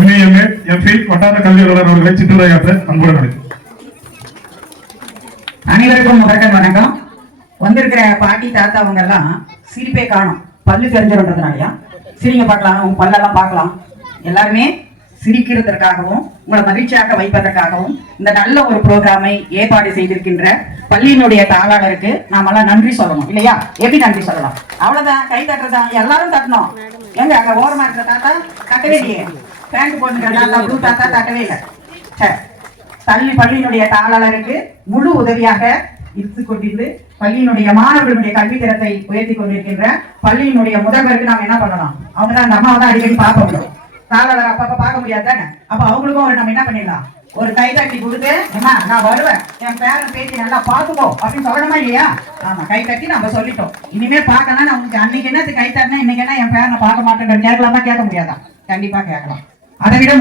MA MPhil வட்டார கல்வி அலுவலர் அவர்களை சிற்றுரையாற்ற அன்புடன் அழைக்கிறேன். அனைவருக்கும் முதற்கண் வணக்கம். வந்திருக்கிற பாட்டி தாத்தா அவங்க எல்லாம் சிரிப்பே காணும், பல்லு தெரிஞ்சிருன்றதுனாலயா சிரிங்க பார்க்கலாம், உங்க பல்லெல்லாம் பார்க்கலாம். எல்லாருமே சிரிக்கிறதற்காகவும் உங்களை மகிழ்ச்சியாக வைப்பதற்காகவும் இந்த நல்ல ஒரு ப்ரோக்ராமை ஏற்பாடு செய்திருக்கின்ற பள்ளியினுடைய தாளாளருக்கு நாமெல்லாம் நன்றி சொல்லணும் இல்லையா? எப்படி நன்றி சொல்லலாம்? அவ்வளவுதான், கை தட்டுறதா, எல்லாரும் தட்டணும். எங்க அங்க ஓரமா இருக்கிற தாத்தா தட்டவே இல்லையே, பேண்ட் போட்டுக்கிற தாத்தா ப்ளூ தாத்தா தட்டவே இல்லை. சரி, பள்ளியினுடைய தாளாளருக்கு முழு உதவியாக இருந்து கொண்டிருந்து பள்ளியினுடைய மாணவர்களுடைய கல்வி தரத்தை உயர்த்தி கொண்டிருக்கின்ற பள்ளியினுடைய முதல்வருக்கு நாம என்ன பண்ணலாம்? அவங்க தான் அந்த அம்மாவை தான் அடிக்கடி பார்க்க முடியும், தாளாளர் அப்பப்ப பார்க்க முடியாது தானே. அப்ப அவங்களுக்கும் ஒரு நம்ம என்ன பண்ணிடலாம், ஒரு கை தட்டி கொடுத்து, அம்மா நான் வருவேன், என் பேரன் பேத்தி நல்லா பாத்துக்கோ அப்படின்னு சொல்லணுமா இல்லையா? ஆமா, கை தட்டி நம்ம சொல்லிட்டோம். இனிமே பார்க்கணும், நான் உங்களுக்கு அன்னைக்கு என்ன கை தட்டினா இன்னைக்கு என்ன என் பேரனை பார்க்க மாட்டேன் கேட்கலாமா? கேட்க முடியாதா? கண்டிப்பா கேட்கலாம். அதை விட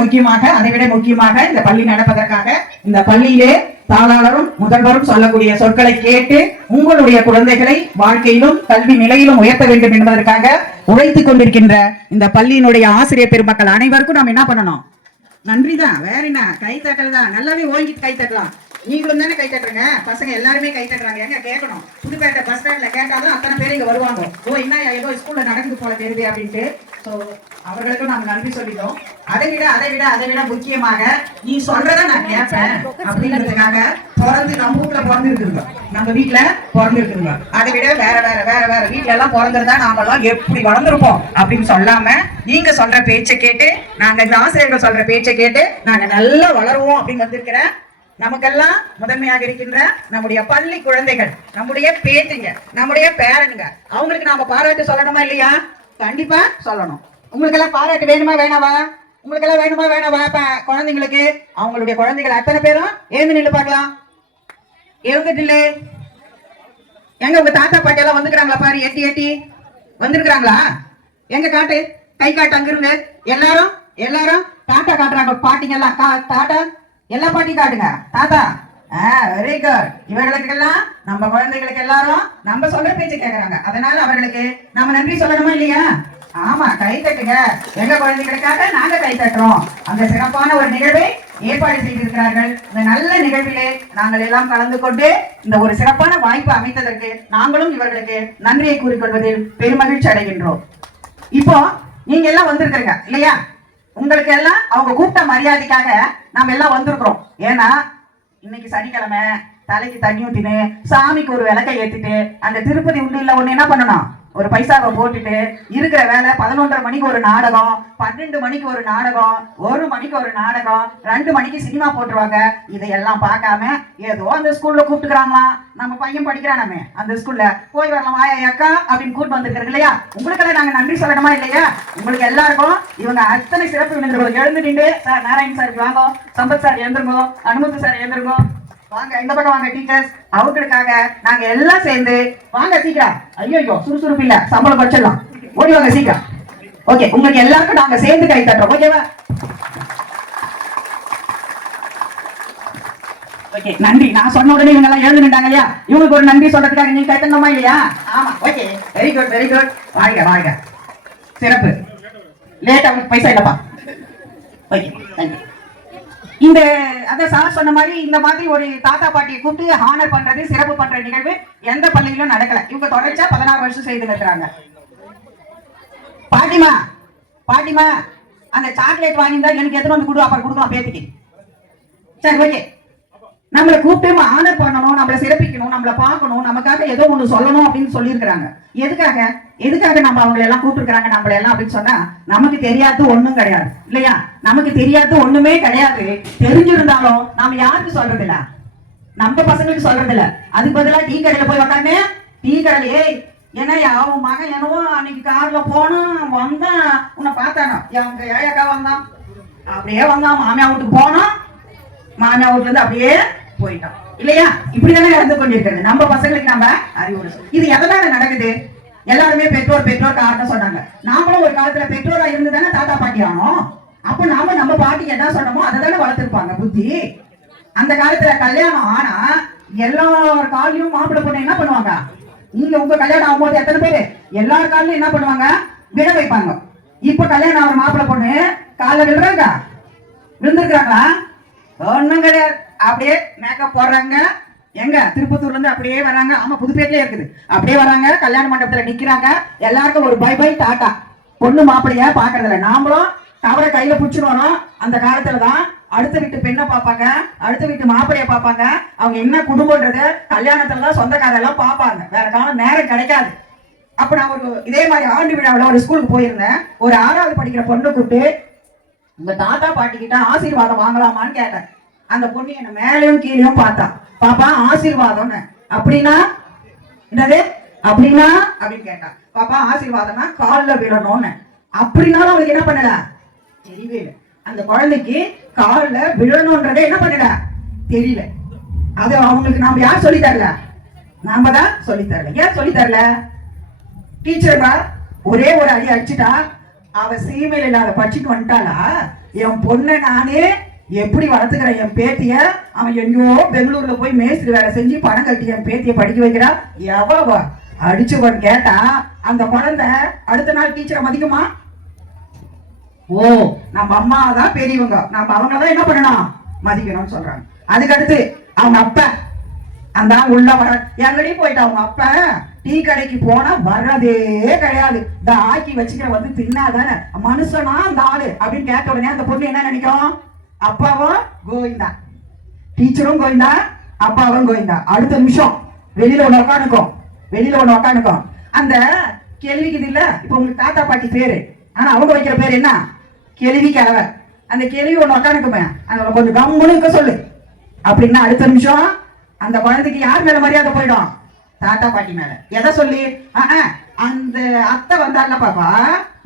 முக்கியமாக இந்த பள்ளி நடப்பதற்காக இந்த பள்ளியிலே தாளாளரும் முதல்வரும் சொல்லக்கூடிய சொற்களை கேட்டு உங்களுடைய குழந்தைகளை வாழ்க்கையிலும் கல்வி நிலையிலும் உயர்த்த வேண்டும் என்பதற்காக உழைத்துக் கொண்டிருக்கின்ற இந்த பள்ளியினுடைய ஆசிரியர் பெருமக்கள் அனைவருக்கும் நாம் என்ன பண்ணணும்? நன்றிதான். வேற என்ன, கை தட்டல் தான். நல்லாவே ஓங்கிட்டு கை தட்டலாம். நீங்களும் தானே கை தட்டுறங்க, பசங்க எல்லாருமே கை தட்டுறாங்க. எங்க கேட்கணும், புதுப்பேட்டை பஸ் ஸ்டாண்ட்ல கேட்டாலும் அத்தனை பேர் இங்க வருவாங்க. ஓ என்ன ஏதோ ஸ்கூல்ல நடக்குது போல தெரியுது அப்படின்ட்டு. சோ அவர்களுக்கும் நாம நன்றி சொல்லிட்டோம். அதை விட முக்கியமாக நீ சொல்றத நான் கேட்பேன் அப்படின்றதுக்காக நம்ம வீட்டுல பிறந்திருக்குங்க, நம்ம வீட்டுல பிறந்திருக்குங்க. அதை விட வேற வீட்டுல எல்லாம் பிறந்திருந்தா நாம எல்லாம் எப்படி வளர்ந்துருப்போம் அப்படின்னு சொல்லாம நீங்க சொல்ற பேச்சை கேட்டு, நாங்க இந்த ஆசிரியர்கள் சொல்ற பேச்சை கேட்டு நாங்க நல்லா வளருவோம் அப்படின்னு வந்திருக்கிறேன். நமக்கெல்லாம் முதன்மையாக இருக்கின்ற நம்முடைய பள்ளி குழந்தைகள், நம்முடைய பேத்திங்க, நம்முடைய பேரனுங்க, அவங்களுக்கு நாம பாராட்டு சொல்லணுமா இல்லையா? கண்டிப்பா சொல்லணும். உங்களுக்கு எல்லாம் பாராட்டு வேணுமா வேணாவா? குழந்தைங்களுக்கு, அவங்களுடைய குழந்தைகள் அத்தனை பேரும் ஏந்து நில்லு பார்க்கலாம். எழுந்துட்டு நில்லு. எங்க உங்க தாத்தா பாட்டி எல்லாம் வந்துக்கிறாங்களா பாரு, எட்டி வந்திருக்கிறாங்களா? எங்க காட்டு, கை காட்டு, அங்கிருந்து எல்லாரும் தாத்தா காட்டுறாங்க. பாட்டிங்க எல்லாம் தாத்தா, எல்லா பாட்டி காட்டுங்க தாத்தா. Very good. இவர்களுக்கெல்லாம் நம்ம குழந்தைகளுக்கு எல்லாரும் நம்ம சொல்ற பேச்சு கேட்கறாங்க. அதனால அவர்களுக்கு நம்ம நன்றி சொல்லணுமா இல்லையா? ஆமா, கை தட்டுங்க. எங்க குழந்தைகளுக்காக நாங்க கை தட்டுறோம். அந்த சிறப்பான ஒரு நிகழ்வை ஏற்பாடு செய்திருக்கிறார்கள். இந்த நல்ல நிகழ்விலே நாங்கள் எல்லாம் கலந்து கொண்டு இந்த ஒரு சிறப்பான வாய்ப்பு அமைத்ததற்கு நாங்களும் இவர்களுக்கு நன்றியை கூறிக்கொள்வதில் பெருமகிழ்ச்சி அடைகின்றோம். இப்போ நீங்க எல்லாம் வந்திருக்கிறீங்க இல்லையா? உங்களுக்கு எல்லாம் அவங்க கூப்பிட்ட மரியாதைக்காக நாம எல்லாம் வந்திருக்கிறோம். ஏன்னா இன்னைக்கு சனிக்கிழமை, தலைக்கு தண்ணி ஊத்தின்னு சாமிக்கு ஒரு விளக்கை ஏத்திட்டு அந்த திருப்பதி உண்டியல்ல ஒண்ணு என்ன பண்ணணும், ஒரு பைசாவை போட்டுட்டு இருக்கிற வேலை 11:30 மணிக்கு ஒரு நாடகம், 12 மணிக்கு ஒரு நாடகம், 1 மணிக்கு ஒரு நாடகம், 2 மணிக்கு சினிமா போட்டுருவாங்க. இதையெல்லாம் பார்க்காம ஏதோ அந்த ஸ்கூல்ல கூப்பிட்டுக்கிறாங்களாம், நம்ம பையன் படிக்கிறானாமே அந்த ஸ்கூல்ல, போய் வரலாம் வாயா அக்கா அப்படின்னு கூப்பிட்டு வந்திருக்கிறது இல்லையா? உங்களுக்கெல்லாம் நாங்க நன்றி சொல்லணுமா இல்லையா? உங்களுக்கு எல்லாருக்கும் இவங்க அத்தனை சிறப்பு விருந்தினர்கள் எழுந்து நின்று, சார் நாராயண் சார் வாங்க, சம்பத் சார் எழுந்துருங்க, அனுமதி சார் எழுந்துருங்க, வாங்க இந்த பக்கம் வாங்க டீச்சர்ஸ், அவங்களுக்காக நாங்க எல்லாம் சேர்ந்து வாங்க சீக்கிரம். ஐயோ சுறுசுறுப்பு இல்ல, சம்பளம் வச்சிடலாம், ஓடி வாங்க சீக்கிரம். ஓகே, உங்களுக்கு எல்லாருக்கும் நாங்க சேர்ந்து கை தட்டுறோம். ஓகேவா? ஓகே, நன்றி. நான் சொன்ன உடனே இவங்க எல்லாம் எழுந்து நின்றாங்க இல்லையா? இவங்களுக்கு ஒரு நன்றி சொல்றதுக்காக நீங்க கை தட்டணுமா இல்லையா? ஆமா, ஓகே, வெரி குட். வாங்க சிறப்பு. லேட் அவங்களுக்கு பைசா இல்லப்பா. ஓகே, நன்றி. இந்த அத சார் சொன்ன மாதிரி இந்த மாதிரி ஒரு தாத்தா பாட்டியை கூப்பிட்டு ஹானர் பண்றது, சிறப்பு பண்ற நிகழ்வு எந்த பள்ளியிலும் நடக்கல. இவங்க தொடர்ச்சியா 16 வருஷம் செய்து இருக்கிறாங்க. பாட்டிமா அந்த சாக்லேட் வாங்கியிருந்தா எனக்கு எத்தனை வந்து கொடு, அப்புறம் கொடுக்கலாம் பேத்திக்கு. சரி, ஓகே. நம்மளை கூப்பிட்டு ஆனர் பண்ணணும், நம்மளை சிறப்பிக்கணும், நம்மளை பார்க்கணும், நமக்காக ஏதோ ஒண்ணு சொல்லணும் அப்படின்னு சொல்லி இருக்கிறாங்க. எதுக்காக நம்ம அவங்களை எல்லாம் கூப்பிட்டுருக்காங்க நம்மள எல்லாம் அப்படின்னு சொன்னா, நமக்கு தெரியாது ஒண்ணும் கிடையாது இல்லையா? நமக்கு தெரியாது ஒண்ணுமே கிடையாது. தெரிஞ்சிருந்தாலும் நாம யாருக்கு சொல்றது இல்ல, நம்ம பசங்களுக்கு சொல்றது இல்ல. அதுக்கு பதிலா டீ கடையில போய் உட்காந்து, டீ கடையிலே ஏன்னா அவன் மகன் என்னவோ அன்னைக்கு கார்ல போனோம் வந்தான், உன்னை பார்த்தானோ எங்க ஏழக்கா வந்தான், அப்படியே வந்தான், மாமியா வீட்டுக்கு போனோம், மாமியா வீட்டுல இருந்து அப்படியே போயிட்டான் இல்லையா? இப்படிதானே நடந்து கொண்டிருக்கிறது. நம்ம பசங்களுக்கு நம்ம அறிவுரை. இது எதனால நடக்குது? எல்லாருமே பெற்றோர் காரணம் சொன்னாங்க. நாமளும் ஒரு காலத்துல பெற்றோரா இருந்து தானே தாத்தா பாட்டி ஆனோம். அப்ப நாம நம்ம பாட்டிக்கு என்ன சொன்னமோ அதை தானே வளர்த்திருப்பாங்க புத்தி. அந்த காலத்துல கல்யாணம் ஆனா எல்லார் காலையும் மாப்பிள்ளை பொண்ணு என்ன பண்ணுவாங்க, நீங்க உங்க கல்யாணம் ஆகும்போது எத்தனை பேரு எல்லார் காலையும் என்ன பண்ணுவாங்க, விட வைப்பாங்க. இப்ப கல்யாணம் ஆகிற மாப்பிள்ளை பொண்ணு காலைல விழுறாங்க, விழுந்திருக்கிறாங்களா? ஒண்ணும் கிடையாது. அப்படியே மேக்கப் போடுறாங்க. எங்க திருப்பத்தூர்ல இருந்து அப்படியே வராங்க. ஆமா, புதுப்பேட்லயே இருக்குது. அப்படியே வராங்க, கல்யாண மண்டபத்துல நிக்கிறாங்க. எல்லாருக்கும் ஒரு பை டாட்டா. பொண்ணு மாப்பிள்ளைய பாக்குறதில்ல. நாமளும் கவரை கையில புடிச்சுடுவோம். அந்த காலத்துலதான் அடுத்த வீட்டு பெண்ணை பார்ப்பாங்க, அடுத்த வீட்டு மாப்பிள்ளைய பார்ப்பாங்க. அவங்க என்ன குடும்பம்ன்றது கல்யாணத்துலதான் சொந்தக்காரெல்லாம் பார்ப்பாங்க. வேற காலம் நேரம் கிடைக்காது. அப்ப நான் ஒரு இதே மாதிரி ஆண்டு விழாவில் ஒரு ஸ்கூலுக்கு போயிருந்தேன். ஒரு 6வது படிக்கிற பொண்ணு கூப்பிட்டு, உங்க தாத்தா பாட்டி கிட்ட ஆசீர்வாதம் வாங்கலாமான்னு கேட்டேன். அந்த பொண்ணு என்ன மேலையும் கீழையும் பார்த்தா, பாப்பா ஆசீர்வாதம்னு. அப்படின்னா என்னது அப்படின்னா அப்படின்னு கேட்டா பாப்பா ஆசீர்வாதம்னா காலில் விழணும்னு. அப்படின்னாலும் அவளுக்கு என்ன பண்ணல தெரியவே இல்லை. அந்த குழந்தைக்கு காலில் விழணும்ன்றதே என்ன பண்ணல தெரியல. அது அவங்களுக்கு நாம யார் சொல்லி தரல? நாம தான் சொல்லி தரல. ஏன் சொல்லி தரல? டீச்சர்மா ஒரே ஒரு அடி அடிச்சுட்டா அவ சீமையில இல்லாத படிச்சுட்டு வந்துட்டாளா? என் பொண்ணை நானே எப்படி வளர்த்துக்கிறேன் என் பேத்திய, அவன் எங்கேயோ பெங்களூர்ல போய் மேஸ்திரி வேலை செஞ்சு பணம் கட்டி என் பேத்திய படிக்க வைக்கிறா. எவ்வளவு அடிச்சுவன் கேட்டா அந்த குழந்தை அடுத்த நாள் டீச்சரை மதிக்குமா? ஓ நம்ம அம்மா தான் பெரியவங்க, நம்ம அவங்கதான் என்ன பண்ணணும் மதிக்கணும்னு சொல்றாங்க. அதுக்கடுத்து அவங்க அப்ப அந்த உள்ள வர எங்கடி போயிட்டு அவங்க அப்ப டீ கடைக்கு போனா வர்றதே கிடையாது. இந்த ஆக்கி வச்சுக்கிற வந்து தின்னாதானே மனுஷனா அந்த ஆளு அப்படின்னு கேட்ட உடனே அந்த பொண்ணு என்ன நினைக்கும்? அப்பாவும் கோவிந்தா, டீச்சரும் கோவிந்தா, அப்பாவும் கோவிந்தா. அடுத்த நிமிஷம் வெளியில ஒண்ணு உட்காந்துக்கும். அந்த கேள்விக்குது இல்ல, இப்ப உங்களுக்கு தாத்தா பாட்டி பேரு, ஆனா அவங்க வைக்கிற பேர் என்ன? கேள்வி கிழவ. அந்த கேள்வி ஒண்ணு உட்காந்துக்குமே, அதோட கொஞ்சம் கம்முன்னு இருக்க சொல்லு அப்படின்னா அடுத்த நிமிஷம் அந்த குழந்தைக்கு யார் மேல மரியாதை போயிடும்? தாத்தா பாட்டி மேல. எதை சொல்லி? அந்த அத்தை வந்தார்ல பாப்பா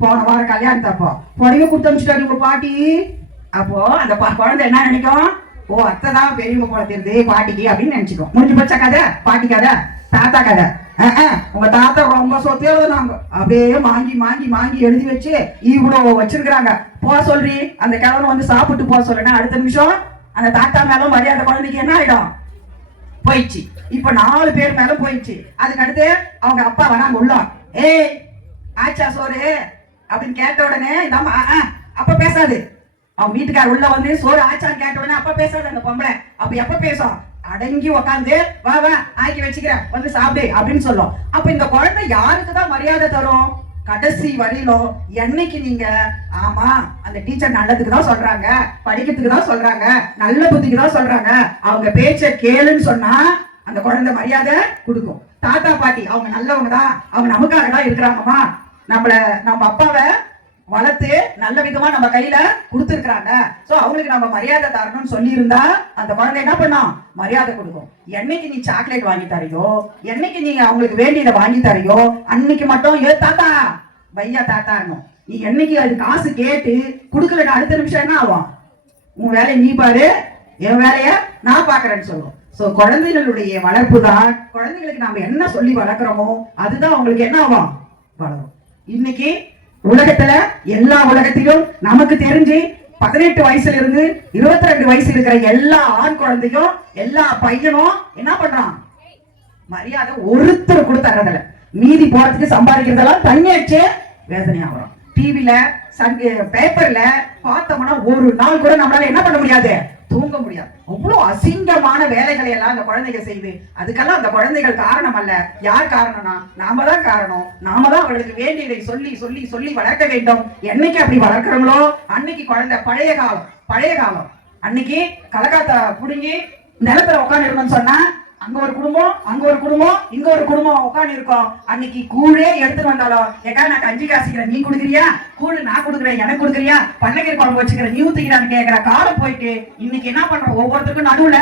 போன வாரம் கல்யாணத்தப்போ புடவை கொடுத்து அனுப்பிச்சிட்டாரு உங்க பாட்டி. அப்போ அந்த குழந்தை என்ன நினைக்கும்? ஓ அத்தை தான் பெரியவங்க போல தெரியுது பாட்டிக்கு அப்படின்னு நினைச்சுக்கும். முடிஞ்சு போச்ச கதை, பாட்டி கதை, தாத்தா கதை. உங்க தாத்தா ரொம்ப சொத்து எழுதுனாங்க, அப்படியே வாங்கி எழுதி வச்சு இவ்வளவு வச்சிருக்கிறாங்க. போக சொல்றி அந்த கிழவனை வந்து சாப்பிட்டு போக சொல்றேன்னா அடுத்த நிமிஷம் அந்த தாத்தா மேல மரியாதை குழந்தைக்கு என்ன ஆயிடும்? போயிடுச்சு. இப்ப 4 பேர் மேல போயிடுச்சு. அதுக்கு அடுத்து அவங்க அப்பா வராங்க உள்ள. ஏய் ஆச்சா சோறு அப்படின்னு கேட்ட உடனே இந்த அம்மா அப்ப பேசாது. அவங்க வீட்டுக்கார உள்ள வந்து சோறு ஆச்சான்னு கேட்ட உடனே அப்ப பேசாது அந்த பொம்பளை. அப்ப எப்ப பேசும்? அடங்கி உக்காந்து வா ஆக்கி வச்சுக்கிறேன் வந்து சாப்பிடு அப்படின்னு சொல்லும். அப்ப இந்த குழந்தை யாருக்கு தான் மரியாதை தரும்? கடைசி வரையிலும் என்னைக்கு நீங்க ஆமா அந்த டீச்சர் நல்லதுக்கு தான் சொல்றாங்க, படிக்கிறதுக்கு தான் சொல்றாங்க, நல்ல புத்திக்கு தான் சொல்றாங்க, அவங்க பேச்ச கேளுன்னு சொன்னா அந்த குழந்தை மரியாதை கொடுக்கும். தாத்தா பாட்டி அவங்க நல்லவங்க தான், அவங்க நமக்காக தான் இருக்கிறாங்கம்மா, நம்ம அப்பாவை வளர்த்து நல்ல விதமா நம்ம கையில கொடுத்துருக்காங்க, சோ அவங்களுக்கு நம்ம மரியாதை தரணும்னு சொல்லி இருந்தா அந்த குழந்தை என்ன பண்ணும்? மரியாதை கொடுக்கும். என்னைக்கு நீ சாக்லேட் வாங்கி தரையோ, என்னைக்கு நீங்க அவங்களுக்கு வேண்டியதை வாங்கி தரையோ அன்னைக்கு மட்டும் ஏ தாத்தா பையா தாத்தாணும். நீ என்னைக்கு அது காசு கேட்டு கொடுக்கலன்னு அடுத்த நிமிஷம் என்ன ஆகும்? உன் வேலையை நீ பாரு, என் வேலைய நான் பாக்குறேன்னு சொல்லுவோம். சோ குழந்தைகளுடைய வளர்ப்பு தான், குழந்தைகளுக்கு நாம என்ன சொல்லி வளர்க்குறோமோ அதுதான் அவங்களுக்கு என்ன ஆகும்? வளரும். இன்னைக்கு உலகத்துல எல்லா உலகத்திலும் நமக்கு தெரிஞ்சு 18 வயசுல இருந்து 22 வயசு இருக்கிற எல்லா ஆண் குழந்தையும் எல்லா பையனும் என்ன பண்றான்? மரியாதை ஒருத்தர் கூட தரதில்ல. மீதி போறதுக்கு சம்பாதிக்கிறதெல்லாம் தண்ணியாச்சு வேதனையா வரும். டிவில பேப்பர்ல பார்த்தோம்னா ஒரு நாள் கூட நம்மளால என்ன பண்ண முடியாது? தூங்க முடியாது. அவ்வளவு அசிங்கமான வேலைகளை எல்லாம் அந்த குழந்தைங்க செய்து, அதுக்கெல்லாம் அந்த குழந்தைகள் காரணம் அல்ல. யார் காரணம்னா நாம தான் காரணம். நாம தான் அவளுக்கு வேண்டியதை சொல்லி சொல்லி சொல்லி வளர்க்க வேண்டும். என்னைக்கு அப்படி வளர்க்கிறோங்களோ அன்னைக்கு குழந்தை பழைய காலம் அன்னைக்கு கலக்காத்த புடுங்கி நிலத்துல உட்காந்து இருக்கணும்னு சொன்னா அங்க ஒரு குடும்பம், இங்க ஒரு குடும்பம் உட்காந்து இருக்கோம். அன்னைக்கு கூழே எடுத்துட்டு வந்தாலும் ஏக்கா நான் கஞ்சி காசிக்கிறேன் நீ கொடுக்குறியா, கூழு நான் கொடுக்குறேன் எனக்கு கொடுக்குறியா, பண்ணைக்கறி குழம்பு வச்சுக்கிறேன் நீ ஊத்துக்கிறான்னு கேட்கிற காலம் போயிட்டு இன்னைக்கு என்ன பண்றோம்? ஒவ்வொருத்தருக்கும் நடுவுல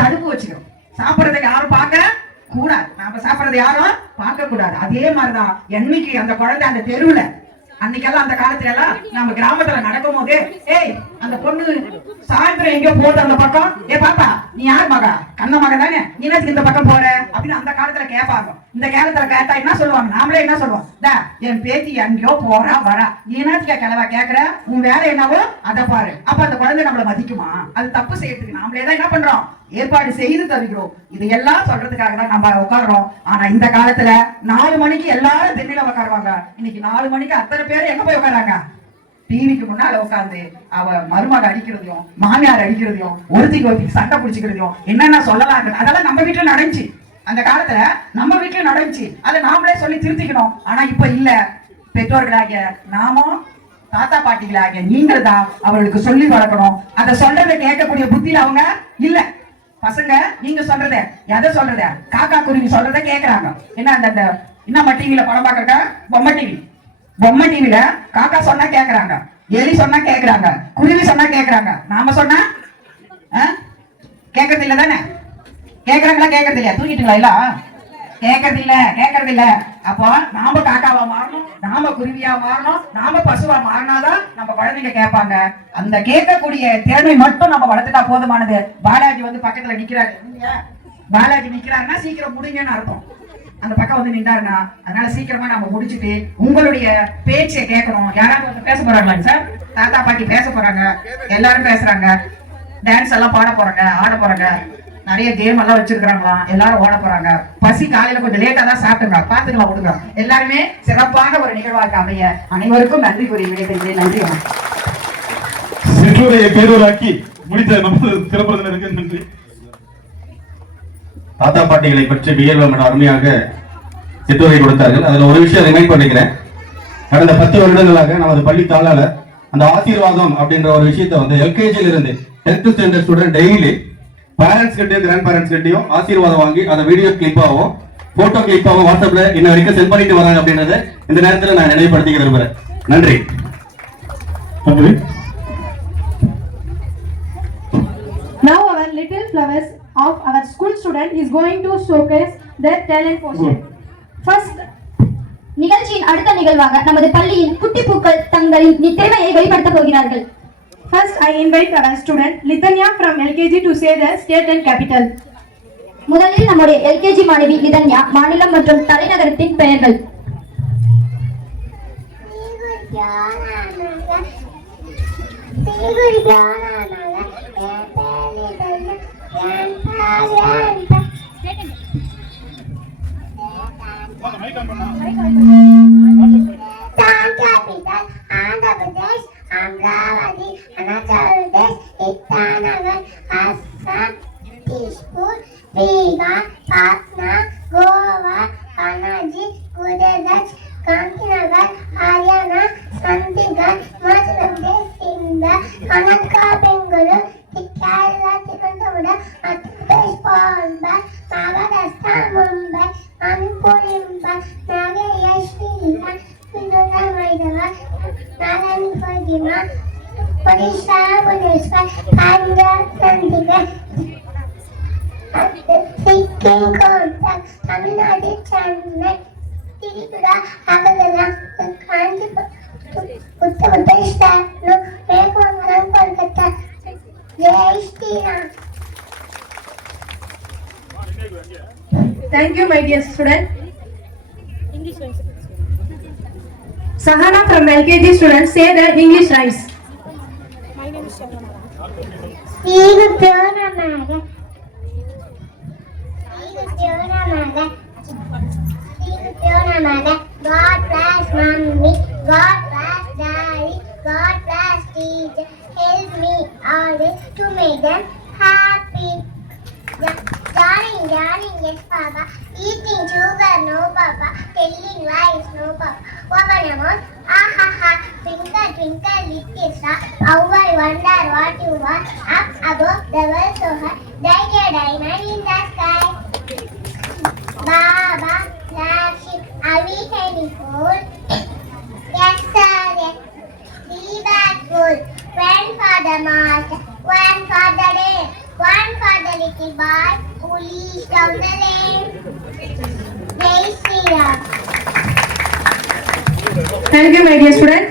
தடுப்பு வச்சுக்கிறோம். சாப்பிடறதை யாரும் பார்க்க கூடாது, நாம சாப்பிடறதை யாரும் பார்க்க கூடாது. அதே மாதிரிதான் என்னைக்கு அந்த குழந்தை அந்த தெருவுல அன்னைக்கெல்லாம் அந்த காலத்துல எல்லாம் நம்ம கிராமத்துல நடக்கும் போது ஏய் அந்த பொண்ணு சாயந்தரம் எங்கேயோ போறது அந்த பக்கம், ஏ பாப்பா நீ யார் மகா? கண்ண மகன் தானே, நீ இந்த பக்கம் போற அப்படின்னு அந்த காலத்துல கேட்பாங்க. இந்த காலத்துல கேட்டா என்ன சொல்லுவாங்க? நாமளே என்ன சொல்லுவோம்? என் பேத்தி எங்கேயோ போறா வரா, நீ என்னத்துக்க கிளவா கேக்குற, உன் வேலை என்னவோ அதை பாரு. அப்ப அந்த குழந்தை நம்மள மதிக்குமா? அது தப்பு செய்யறதுக்கு நாமளே தான் என்ன பண்றோம்? ஏற்பாடு செய்து தருகிறோம். இது எல்லாம் சொல்றதுக்காக தான் நம்ம உட்காடுறோம். ஆனா இந்த காலத்துல 4 மணிக்கு எல்லாரும் தென்னில உட்காருவாங்க. இன்னைக்கு 4 மணிக்கு அத்தனை பேர் எங்க போய் உட்காராங்க? டிவிக்கு முன்னால உட்காந்து அவ மருமக அடிக்கிறதையும் மாமியார் அடிக்கிறதையும் ஒருத்திக்கு சண்டை பிடிச்சிக்கிறதையும் என்னென்ன சொல்லலாம், அதெல்லாம் நம்ம வீட்டுல நடந்துச்சு. அந்த காலத்துல நம்ம வீட்டுல நடந்துச்சு. அதை நாமளே சொல்லி திருத்திக்கணும். ஆனா இப்ப இல்ல. பெற்றோர்களாகிய நாமும் தாத்தா பாட்டிகளாகிய நீங்கள் தான் அவர்களுக்கு சொல்லி வளர்க்கணும். அதை சொல்றதை கேட்கக்கூடிய புத்தியில அவங்க இல்ல. பசங்க நீங்க சொல்றத எதை சொல்றத காக்கா குருவி சொல்றத கேக்குறாங்க. என்ன அந்த இன்னமா டிவில படம் பாக்குறக்க பொம்மை டிவில காக்கா சொன்னா கேக்குறாங்க, எலி சொன்னா கேக்குறாங்க, குருவி சொன்னா கேக்குறாங்க. நாம சொன்னா கேக்குறது இல்ல தானே? கேக்குறாங்களா கேக்குறது இல்லையா? தூங்கிட்டுங்களா? இல்ல கேக்குறது இல்ல. அப்போ நாம காக்காவா மாறணும், நாம குருவியா மாறணும், நாம பசுவா மாறினாதான் நம்ம குழந்தைங்க கேட்பாங்க. அந்த கேட்கக்கூடிய திறமை மட்டும் நம்ம வளர்த்துட்டா போதுமானது. பாலாஜி வந்து பக்கத்துல நிக்கிறாரு. பாலாஜி நிக்கிறாருன்னா சீக்கிரம் முடிங்கன்னு அர்த்தம். அந்த பக்கம் வந்து நின்றாருன்னா அதனால சீக்கிரமா நம்ம முடிச்சுட்டு உங்களுடைய பேச்சை கேட்கணும். யாராவது வந்து பேச போறாங்களா சார்? தாத்தா பாட்டி பேச போறாங்க, எல்லாரும் பேசுறாங்க, டான்ஸ் எல்லாம் பாட போறாங்க, ஆட போறாங்க, நிறைய கேம் எல்லாம் வச்சிருக்காங்களாம், எல்லாரும் ஓட போறாங்க. பசி காலையில கொஞ்சம் லேட்டா தான் சாப்பிட்டுங்க, பாத்துக்கலாம் விடுங்க. எல்லாருமே சிறப்பான ஒரு நிகழ்வாக அமைய அனைவருக்கும் நன்றி கூறி விடைபெறுகிறேன். நன்றி. சிற்றுரையை பேரூராக்கி முடித்த நமது சிறப்பு நன்றி. தாத்தா பாட்டிகளை பற்றி பிஎல்எம் அருமையாக சிற்றுரை கொடுத்தார்கள். அதுல ஒரு விஷயம் ரிமைண்ட் பண்ணிக்கிறேன். கடந்த 10 வருடங்களாக நமது பள்ளி தாளாளர் அந்த ஆசீர்வாதம் அப்படின்ற ஒரு விஷயத்தை வந்து எல்கேஜில இருந்து 10th standard student daily parents கிட்டையும் கிராண்ட் பேரண்ட்ஸ் கிட்டையும் ஆசீர்வாதம் வாங்கி அதை வீடியோ கிளிப்பாகவும் போட்டோ கிளிப்பாகவும் வாட்ஸ்அப்ல இன்ன வரைக்கும் சென்ட் பண்ணிட்டு வராங்க அப்படின்றத இந்த நேரத்தில் நான் நினைவுபடுத்திக்க விரும்புறேன். நன்றி. Now our little flowers of our school student is going to showcase their talent portion. First, நிகழ்ச்சியின் அடுத்த நிகழ்வாக நமது பள்ளியின் குட்டி பூக்கள் தங்களின் திறமையை வெளிப்படுத்த போகிறார்கள். First, I invite our student Litania from LKG to say the state and capital. முதலில் நம்முடைய LKG மாணவி லிதன்யா மாநிலம் மற்றும் தலைநகரத்தின் பெயர்கள். Amravati, Arunachal Pradesh, Itanagar, Assam, Tishpur, Bihar, Patna, Goa, Panaji, Gujarat, Gandhinagar, Haryana, Chandigarh, Madhya Pradesh, Simla, Karnataka, Bengaluru, Kerala, Tirunelveli, Andhra Pradesh, Bombay, Maharashtra, Mumbai, Manipur, Imphal, Meghalaya, Shillong, Mizoram, Hyderabad, Nagaland, Fatima, Odisha, Bhubaneswar, Punjab, Chandigarh, Sikkim, Kolkata, Tamil Nadu, Chennai, Tripura, Agadala, Kanpur, Uttar Pradesh, Lucknow, Meghalaya, Kolkata. Jai Shri Ram. Thank you, my dear student. Sahana from LKG student say the English rhymes. My name is Shabana. Sigupyonamaga. God bless mommy, God bless daddy, God bless teacher. Help me always to make them happy. Darling, yes, Papa. Eating sugar, no, Papa. Telling lies, no, Papa. Open your mouth, ah ha ha. Twinkle, twinkle, little star. How I wonder what you are. Up above the world so high, like a diamond in the sky. Baba, flagship, are we heading for? Yes, sir, yes. Be back good. One for the master, one for the day. One for the little boy who leads down the lane. Jai Shri Ram. Thank you, my dear student.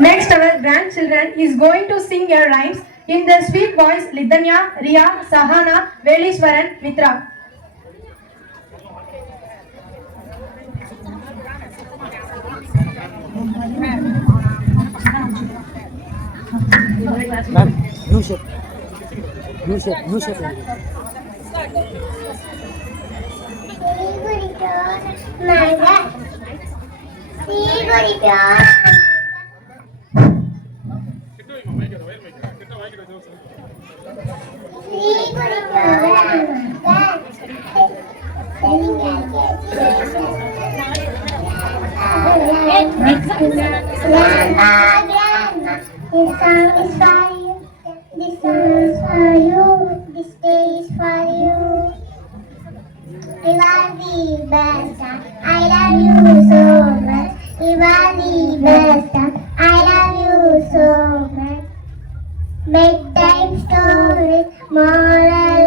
Next, our grandchildren is going to sing their rhymes in the sweet voice Lidanya, Riya, Sahana, Velishwaran, Mitra. This song is for you. This song is for you. This day is for you. You are the best. I love you so much. You are the best. I love you so much. Bedtime stories, moral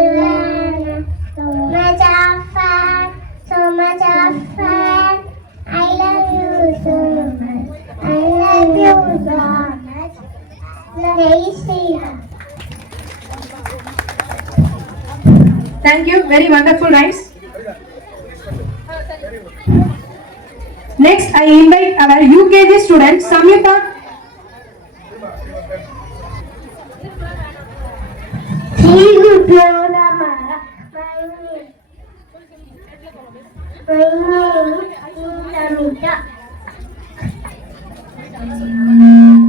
Jai Shri Ram. Thank you. Very wonderful rhymes. Next, I invite our UKG student Samyuta. Shri Guru Namah. My name is Samyuta.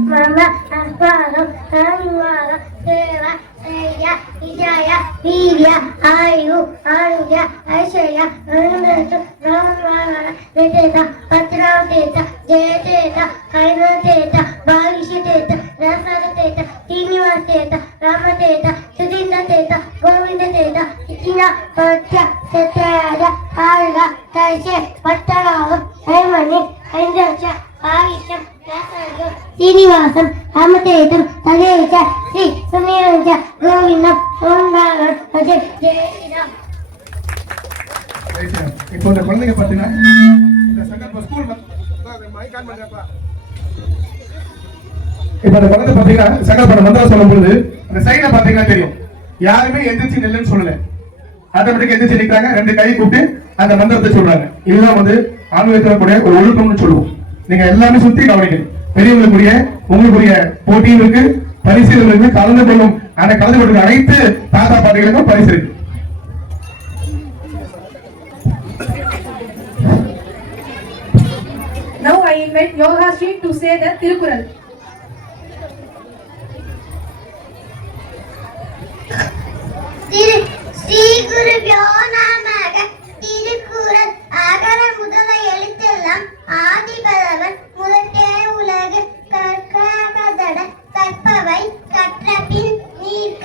Mama, Apara, Sarvara, Deva, Jaya, Vijaya, Virya, Ayu, Arya, Aishwarya, Anurata, Ramavara, Vedeta, Patravadeta, Jayadeta, Kaivateta, Bhavishyadeta, Rasarateta, Srinivaseta, Ramadeta, Sudindadeta, Govindadeta, Ikina, Patya, Satyaya, Arga, Taishe, Pattarava, Aimani, Aindracha, Bhavishya, Rasarga, Srinivasam, Ramadetam, Tadecha, Sri Sumiranja, Govindam, Omgaram, Ajay, Jai Shri Ram. இப்போ இந்த குழந்தைங்க பார்த்தீங்கன்னா இந்த சங்கல்ப school இப்போ அந்த குழந்தை பார்த்தீங்கன்னா சங்கல்ப மந்திரம் சொல்லும் பொழுது அந்த சைனை பார்த்தீங்கன்னா தெரியும், யாருமே எந்திரிச்சு நெல்லுன்னு சொல்லல, ஆட்டோமேட்டிக் எந்திரிச்சு நிற்கிறாங்க, ரெண்டு கை கூப்பிட்டு அந்த மந்திரத்தை சொல்றாங்க. இதுதான் வந்து ஆன்மீகத்தில் கூட ஒரு ஒழுக்கம்னு சொல்லுவோம். நீங்க எல்லாமே சுத்தி கவனிக்கணும். பெரியவங்களுக்குரிய உங்களுக்குரிய போட்டியும் இருக்கு, பரிசுகள் இருக்கு, கலந்து கொள்ளும் அந்த கலந்து கொள்ளும் அனைத்து தாத்தா பாட்டிகளுக்கும் பரிசு இருக்கு. Now I invite Yoga Sri to say the Tirukural. Sri குருவ்யோ நமக. திருக்குறள் அகர முதல எழுத்தெல்லாம் ஆதிபகவன் முதற்றே உலகு. கற்காதட கற்பவை கற்றபின் நீக்க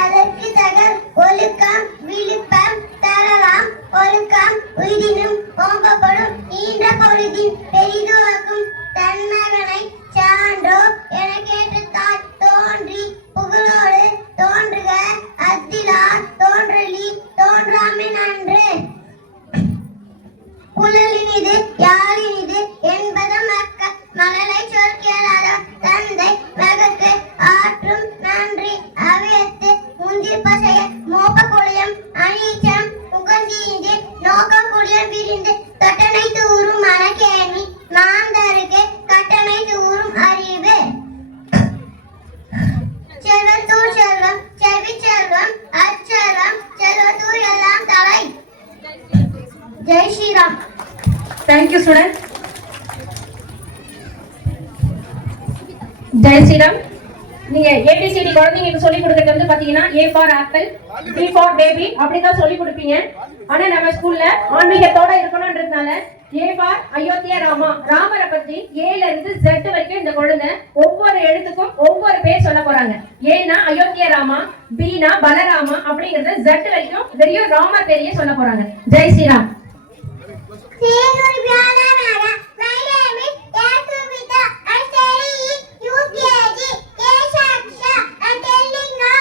அதற்கு தகர் ஒழுக்கம் விழுப்பம் தரலாம். ஒழுக்கம் உயிரினும் ஓம்பப்படும் நீண்ட பொழுதின் பெரிதுவாக்கும் தன்மகனை சான்றோ என கேட்ட தாய் தோன்றி புகழோடு தோன்றுக அத்திலா தோன்றலி தோன்றாமை நன்று. குழலினிது யாழினிது என்பது மகளை சொல் கேளாத தந்தை மகற்கு ஆற்றும் நன்றி அவையத்து முந்திர் பசைய மோப்ப கொடியம் அனீச்சம் முகந்தீந்து நோக்க கொடியம் விரிந்து கட்டணை தூரும் மனக்கேணி மாந்தருக்கு கட்டணை தூரும் அறிவு. செல்வத்தூர் செல்வம் செவி செல்வம் அச்செல்வம் செல்வத்தூர் எல்லாம் தலை. Jai Sriram. Thank you, student. Jai Sriram. நீங்க ஏபிசிடி குழந்தைங்களுக்கு சொல்லி கொடுக்கறது வந்து பாத்தீங்கன்னா A for apple, B for baby அப்படிதான் சொல்லி கொடுப்பீங்க. ஆனா நம்ம ஸ்கூல்ல ஆன்மீகத்தோட இருக்கணும்ன்றதுனால A for அயோத்தியா ராமா, ராமரை பத்தி ஏல இருந்து Z வரைக்கும் இந்த குழந்தை ஒவ்வொரு எழுத்துக்கும் ஒவ்வொரு பேர் சொல்ல போறாங்க. ஏன்னா அயோத்தியா ராமா, B னா பலராமா அப்படிங்கறத Z வரைக்கும் வெறும் ராமர் பேரையே சொல்ல போறாங்க. Jai Sriram. Sri Guru Namah. My name is Yasubita. I study in UKG. A Shaksha. I'm telling now.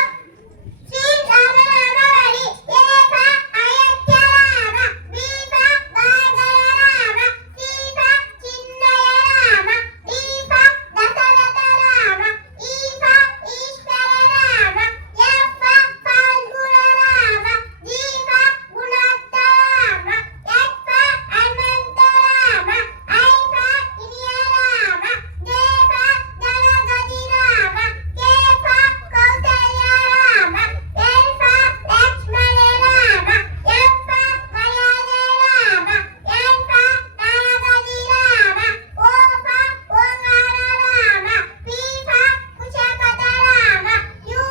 Sri Rama. A for Ayodhya Rama. B for Bhargava Rama. C for Chinnaya Rama. D for Dasaratha Rama. E for Ishvara Rama. F for Falguna Rama. G for Gunatta Rama. H for Ananta Rama. I for Iniya Rama. J for Janagati Rama. K for Kausalya Rama. L for Lakshmana Rama. M for Mayana Rama. N for Nagati Rama. O for Ongara Rama. P for Kushakata Rama. U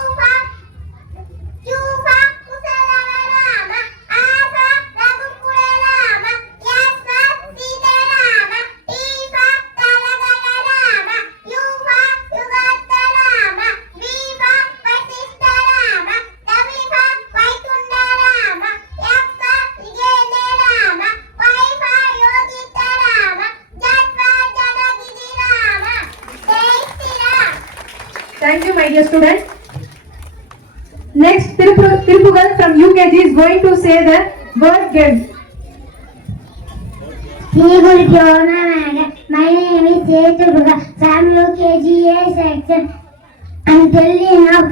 for Kusalava Rama. R for Raghupura Rama. S for Sita Rama. T for Talagata Rama. U for Yugatta Rama. V for Vasishtha Rama. W for Vaikunda Rama. X for Vijayendra Rama. Y for Yogita Rama. Z for Janagiri Rama. Jai Shri Ram. Thank you, my dear student. Next, Tirupugal from UKG is going to say the word game. Sri Guru Namah. My name is Setupuga from UKG A section. until enough.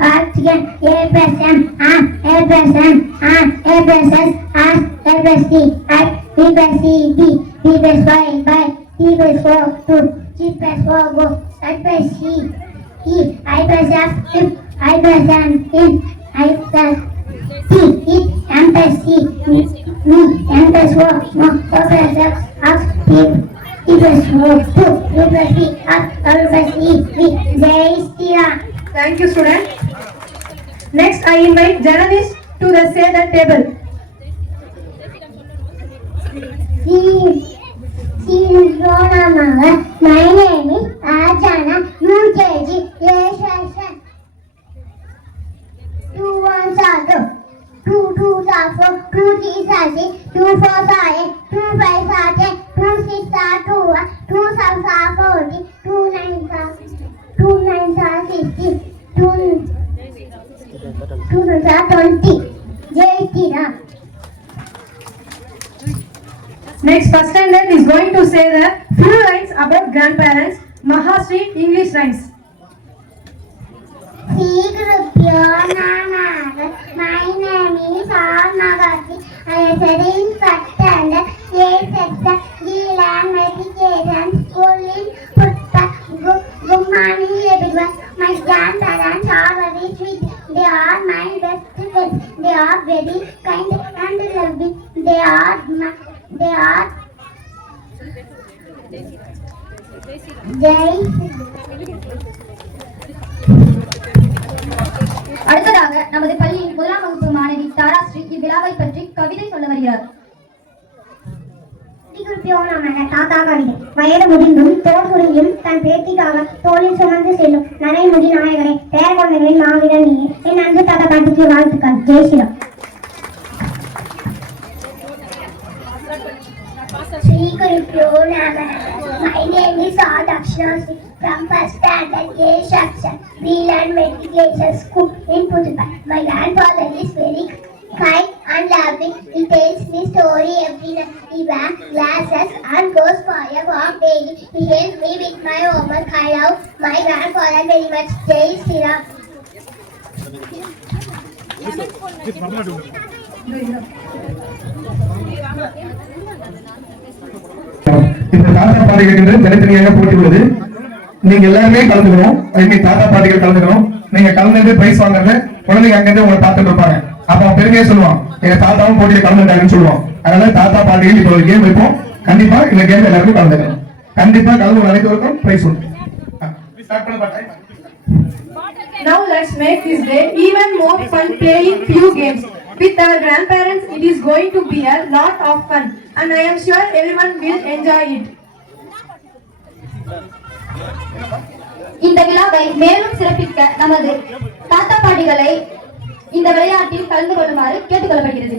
Once again, A plus M, and A plus N, and A plus S, and A plus T, and B plus C, D, B plus Y, by T plus 4, 2, G plus 4, go, I plus C, E, I plus F, if, I plus N, in, I plus T, E, M plus C, me, M plus 4, no, 4 plus X, X, T, T plus 4, 2, U plus B, X, W plus E, V, J is T. Thank you, student. Next, I invite journalists to the say the table. My name is Ajana, UKG, session. 2 1s are 2, 2 2s are 4, 2 3s are 6, 2 4s are 8, 2 5s are 10, 2 6s are 2, 2 7s are 40, 2 9s are 60, 2 9s are 20. Jai Shri Ram. Next, first standard is going to say the few lines about grandparents. Mahashri English rhymes. Sri Gurubhyo Namaha. My name is Arnavati. I am studying first standard. Yes, Gilan Medication School in Putta. Good morning, everyone. My grandparents are very sweet. They are my best friends. They are very kind and loving. They are Jai. அடுத்ததாக நமது பள்ளியின் 1ஆம் வகுப்பு மாணவி தாராஸ்ரீ இவ்விழாவை பற்றி கவிதை சொல்ல வருகிறார். தாத்தா கவிதை. வயது முடிந்தும் தோல் சுருங்கியும் தன் பேத்திக்காக தோளில் சுமந்து செல்லும் நரைமுடி நாயகரே, பேர குழந்தைகளின் மாவீரன் நீ. என் அன்பு தாத்தா பாட்டிக்கு வாழ்த்துக்கள். Jai Sriram. Sri Gurubhyo Namaha. My name is Adakshna from first standard A section. We learn meditation school in Pudupai. My grandfather is very kind and loving. He tells me story every night. He wears glasses and goes for a walk daily. He helps me with my homework. I love my grandfather very much. Jai Shri Ram. இந்த தாத்தா பாட்டிகள் தனித்தனியாக போட்டி உள்ளது. நீங்க எல்லாருமே கலந்துக்கணும். தாத்தா பாட்டிகள் கலந்துக்கணும். நீங்க கலந்து பிரைஸ் வாங்குறது குழந்தைங்க அங்கிருந்து உங்களை பார்த்துட்டு இருப்பாங்க. அப்ப பெருமையா சொல்லுவான், எங்க தாத்தாவும் போட்டியில கலந்துட்டாங்கன்னு சொல்லுவோம். அதனால தாத்தா பாட்டிகள் இப்போ ஒரு கேம் வைப்போம். கண்டிப்பா இந்த கேம் எல்லாருக்கும் கலந்துக்கணும். கண்டிப்பா கலந்து அனைவருக்கும் பிரைஸ் உண்டு. Now let's make this day even more fun playing few games. With our grandparents, it is going to be a lot of fun, and I am sure everyone will enjoy it. இந்த விழாவை மேலும் சிறப்பிக்க நமது தாத்தா பாட்டிகளை இந்த விளையாட்டில் கலந்து கொள்ளுமாறு கேட்டுக்கொள்ளப்படுகிறது.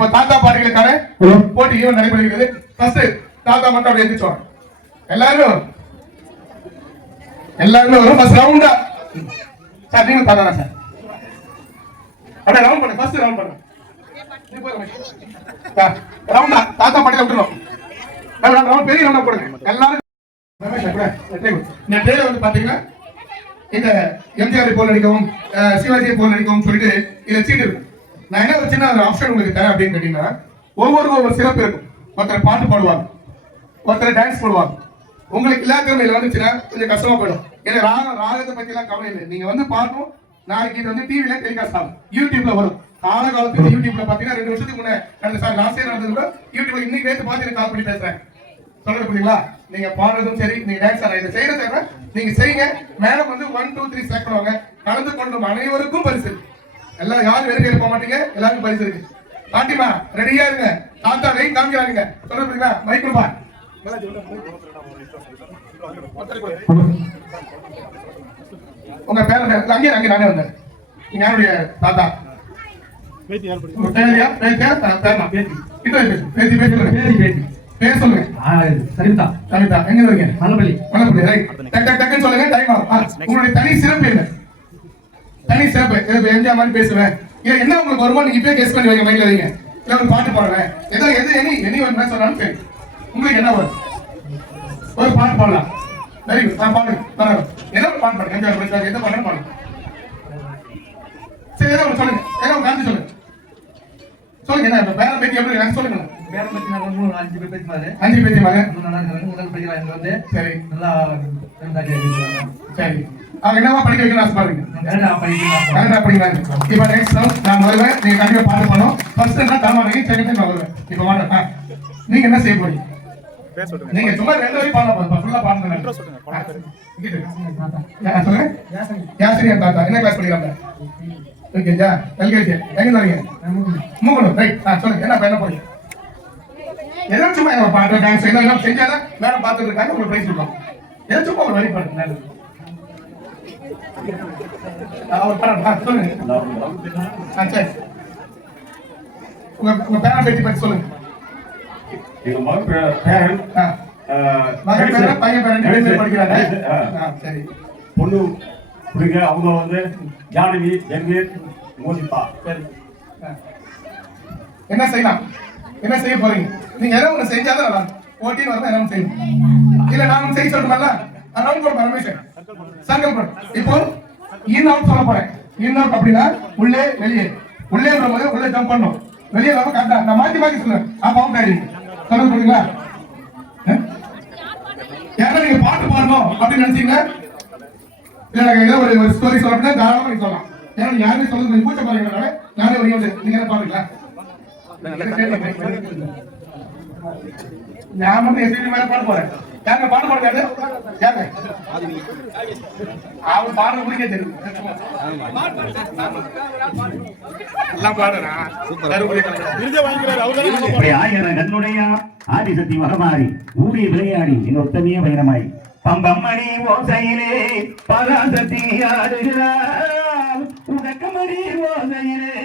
இப்ப தாத்தா பாட்டிகளுக்கான போட்டியும் நடைபெறுகிறது. ஃபர்ஸ்ட் தாத்தா மட்டும் அப்படி எந்திரிச்சோம். எல்லாருமே வரும். ஃபர்ஸ்ட் ரவுண்டா சார் நீங்க தாத்தா சார் அப்படியே ரவுண்ட் பண்ணு. ஃபர்ஸ்ட் ரவுண்ட் பண்ணு. ரவுண்டா தாத்தா பாட்டில விட்டுறோம். ரவுண்ட் பெரிய ரவுண்டா போடுங்க எல்லாரும். இந்த ட்ரெயில வந்து பாத்தீங்கன்னா இந்த எம்ஜிஆர் போல் நடிக்கவும் சிவாஜியை போல் நடிக்கவும் சொல்லிட்டு இதுல சீட்டு இருக்கு. நான் என்ன ஒரு சின்ன ஒரு ஆப்ஷன் உங்களுக்கு தரேன் அப்படின்னு கேட்டீங்கன்னா, ஒவ்வொரு சிறப்பு இருக்கும். ஒருத்தர் பாட்டு பாடுவாங்க, ஒருத்தர் டான்ஸ் போடுவாங்க. உங்களுக்கு எல்லா திறமையில வந்துச்சுன்னா கொஞ்சம் கஷ்டமா போயிடும். ஏன்னா ராகத்தை பத்தி எல்லாம் கவலை இல்லை. நீங்க வந்து பாடணும். நாளைக்கு இது வந்து டிவில டெலிகாஸ்ட் ஆகும், யூடியூப்ல வரும். காலகாலத்துல யூடியூப்ல பாத்தீங்கன்னா 2 வருஷத்துக்கு முன்னே நடந்த சார் லாஸ்ட் இயர் நடந்தது கூட யூடியூப்ல இன்னைக்கு நேற்று பார்த்து கால் பண்ணி பேசுறேன். சொல்றது புரியுங்களா? நீங்க பாடுறதும் சரி, நீங்க டான்ஸ் ஆடுற இதை செய்யறது சார் நீங்க செய்யுங்க. மேடம் வந்து 1 2 3 செலக்ட் பண்ணுவாங்க. கலந்து கொள்ளும் அனைவருக்கும் பரிசு. எல்லாம் யாரும் வெறுக்கையில போக மாட்டீங்க, எல்லாருக்கும் பரிசு இருக்கு. பாட்டிமா ரெடியா இருங்க. தாத்தா வெயிட் காமிக்கிறாங்க. சொல்றது புரியுங்களா? மைக் கொடுப்பா. உங்க பேர அங்கே நானே வந்தேன். நீங்க யாருடைய தாத்தா? பேர் சொல்லுங்க. சரிதா சரிதா. எங்க இருக்கீங்க? மலப்பள்ளி. மலப்பள்ளி ரைட். டக்குன்னு சொல்லுங்க, டைம் ஆகும். உங்களுடைய தனி சிறப்பு என்ன? தனி சிறப்பு எம்ஜிஆர் மாதிரி பேசுவேன். என்ன உங்களுக்கு வருமா? நீங்க இப்பயே கெஸ் பண்ணி வைங்க, மைண்ட்ல வைங்க. இல்ல ஒரு பாட்டு பாடுவேன், ஏதோ எனி ஒரு மேட்ச் சொன்னாலும் சரி. உங்களுக்கு என்ன வரும்? ஒரு பாட்டு பாடலாம். Very good. நான் பாடுங்க. ஏதோ ஒரு பாட்டு பாடுங்க. எம்ஜிஆர் பேசுவாங்க, எந்த பாட்டு பாடுங்க. சரி ஏதோ ஒன்று சொல்லுங்க. ஏதோ ஒரு காந்தி சொல்லுங்க. சொல்லுங்க. என்ன பேர பேட்டி எப்படி இருக்கு சொல்லுங்க. பேர பத்தி நான் 5 பேர் பேசினாரு. 5 பேர் பேசினாங்க. நல்லா இருக்காங்க. முதல் படிக்கிறாங்க வந்து. சரி நல்லா சரி. அவங்க என்னவா படிக்க வைக்கணும் ஆசைப்படுறீங்க? கனடா படிக்கிறாங்க. கனடா படிக்கிறாங்க. இப்போ நெக்ஸ்ட் ரவுண்ட் நான் வருவேன். நீங்க கண்டிப்பா பாட்டு பண்ணணும். ஃபர்ஸ்ட் என்ன தரமாட்டீங்க, செகண்ட் நான் வருவேன். இப்போ வாங்க. நீங்க என்ன செய்ய போறீங்க? நீங்க சும்மா 2 வரி பாடலாம், ஃபுல்லா பாடுங்க. சொல்லுங்க. யாசிரியர் தாத்தா என்ன கிளாஸ் படிக்கிறாங்க? ஓகேஜா எல்கேஜி. எங்க வரீங்க? மூணு ரைட். சொல்லுங்க. என்ன பண்ண போறீங்க? ஏதோ சும்மா பாட்டு டான்ஸ் என்ன செஞ்சாதான் மேடம் பார்த்துட்டு இருக்காங்க, உங்களுக்கு பிரைஸ் கொடுக்கலாம். ஏதோ சும்மா ஒரு வரி பாடுங்க. நல்லது. சொல்லுங்க. சரி. உங்க பேரன் பேட்டி பத்தி சொல்லுங்க. எங்க மகன் பேரன் பையன் பேரன் 2 பேர் படிக்கிறாங்க. சரி. பொண்ணு பிடிங்க. அவங்க வந்து ஜானகி, ஜென்வீர், மோசிப்பா. சரி. என்ன செய்யலாம்? என்ன செய்ய போறீங்க? நீங்க ஏதோ ஒண்ணு செஞ்சாதான் நல்லா ஓட்டின்னு வரலாம். என்ன செய்யணும்? இல்ல நான் செய்ய சொல்றேன்ல, ரவுண்ட் போட பர்மிஷன் சர்க்கிள் போடு. இப்போ இன் அவுட் சொல்ல போறேன். இன் அவுட் அப்படின்னா உள்ளே வெளியே. உள்ளே வரும்போது உள்ளே ஜம்ப் பண்ணும், வெளியே வர கரெக்டா நான் மாத்தி சொல்லுவேன். அப்ப அவுட் ஆயிடுங்க. சொல்லுங்க புரியுங்களா? யாரா நீங்க பாட்டு பாடணும் அப்படின்னு நினைச்சீங்க, இல்ல எனக்கு ஏதோ ஒரு ஸ்டோரி சொல்லணும்னா தாராளமா நீங்க சொல்லலாம். ஏன்னா யாருமே சொல்றது கொஞ்சம் கூச்ச பாருங்க. நானே ஒரு நீங்க என்ன பாருங்களா? நான் மட்டும் எஸ்பி மேல பாட போறேன். யாருங்க பாட போறாங்க? யாருங்க? அவன் பாடுறது முடிக்க தெரியும். எல்லாம் பாடுறா. கண்ணுடைய ஆதிசக்தி மகமாரி ஊடி விளையாடி இன்னொத்தமைய வைரமாய் பம்பம்மணி ஓசையிலே பராசக்தி ஆடுகிறார். உடக்கமணி ஓசையிலே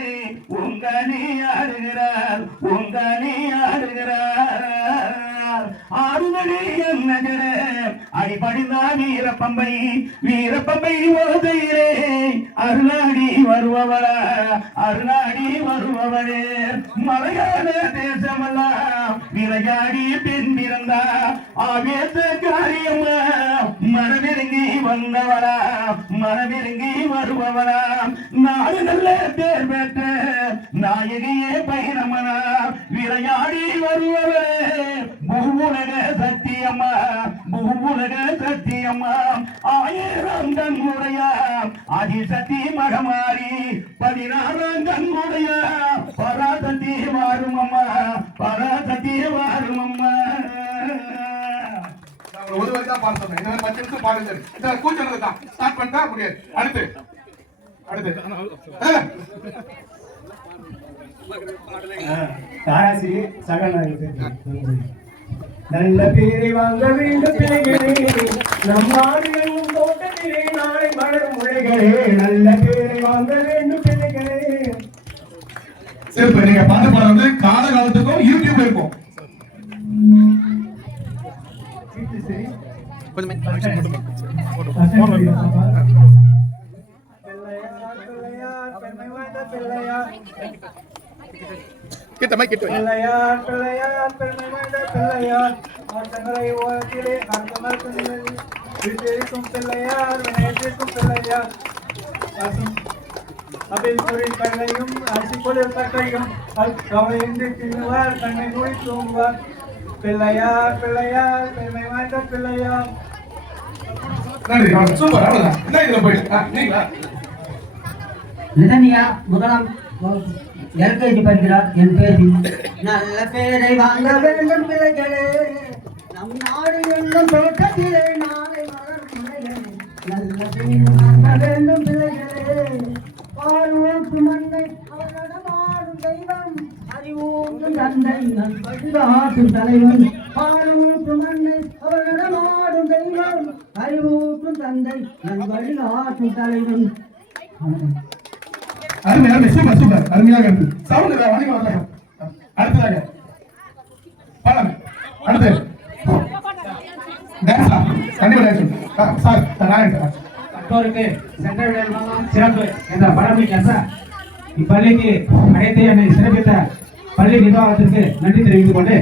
உங்கனே ஆடுகிறார். உங்கனே ஆடுகிறார். ஆடுதலே என்னஜர அடிபடிந்தா வீரப்பம்பை. வீரப்பம்பை ஓசையிலே அருளாடி வருபவளா. அருளாடி வருபவளே. மலையாள தேசமெல்லாம் விளையாடி பெண் பிறந்தா. ஆவேச காரியமா மனமிறங்கி வந்தவளா. மனமிறங்கி வருபவளா. நாடு நல்ல பேர் பெற்ற நாயகியே பைரமனா. விளையாடி வருபவளே. பூவுலக சத்தியம்மா. பூவுலக சத்தியம்மா. 1000 கண்ணுடைய ஆதிசக்தி மகமாரி. 16 கண்ணுடைய பராசக்தி வாரும் அம்மா. பராசக்தி வாரும் அம்மா. ஒரு வரி தான் பாட சொன்னேன். இந்த 10 நிமிஷம் பாடுங்க. இந்த கூச்சல் தான் ஸ்டார்ட் பண்ணிட்டா முடியாது. அடுத்து தாராசி சகல நல்ல பேரை வாங்க வேண்டும் பிள்ளைகளே. நம் நாடுகளின் தோட்டத்திலே நாளை மலரும் முளைகளே. நல்ல பேரை வாங்க வேண்டும் பிள்ளைகளே. சிறப்பு. நீங்க பாட்டு பாடம் வந்து காலகாலத்துக்கும் யூடியூப்ல இருக்கும். கிட்டமா கிட்ட பிள்ளையார் பிள்ளையார் பெருமை வாய்ந்த பிள்ளையார் ஆட்டங்களை ஓரத்திலே அர்த்தமர்த்த நிலையில் விட்டிருக்கும் பிள்ளையார் வினையத்திற்கும் பிள்ளையார் அபில் பொறி கண்ணையும் அரிசி குளிர் தட்டையும் கவலையின்றி தின்னுவார் கண்ணை மூடி தூங்குவார் பிள்ளையார் பிள்ளையார் பெருமை வாய்ந்த பிள்ளையார். நன்றி. சூப்பர். அவ்வளவுதான். என்ன இதுல போயிட்டு நீங்களா நிதனியா முதலாம் எல்கேஜி படிக்கிறார். என் பேர் நல்ல பேரை வாங்க வேண்டும் பிள்ளைகளே, நம் நாடு என்னும் தோட்டத்திலே நாளை வளரும் பிள்ளைகளே, நல்ல பேரை வாங்க வேண்டும் பிள்ளைகளே. பாலூட்டு மண்ணை அவரிடமாடும் தெய்வம், அறிவூட்டும் தந்தை நம் வழிகாட்டும் தலைவன். பாலூட்டு மண்ணை அவரிடமாடும் தெய்வம், அறிவூட்டும் தந்தை நம் வழிகாட்டும் தலைவன். அருமை அருமை. Super super. அருமையாக இருக்கு. சவுண்ட் வணக்கம் வரலாம். அடுத்ததாக பாடம். அடுத்து டான்ஸா? கண்டிப்பா டான்ஸ். Sir Narayan sir. கற்றோருக்கு சென்ற விடையெல்லாம் சிறப்பு என்ற படமிக்க இப்பள்ளிக்கு அனைத்து என்னை சிறப்பித்த பள்ளி நிர்வாகத்திற்கு நன்றி தெரிவித்துக் கொண்டு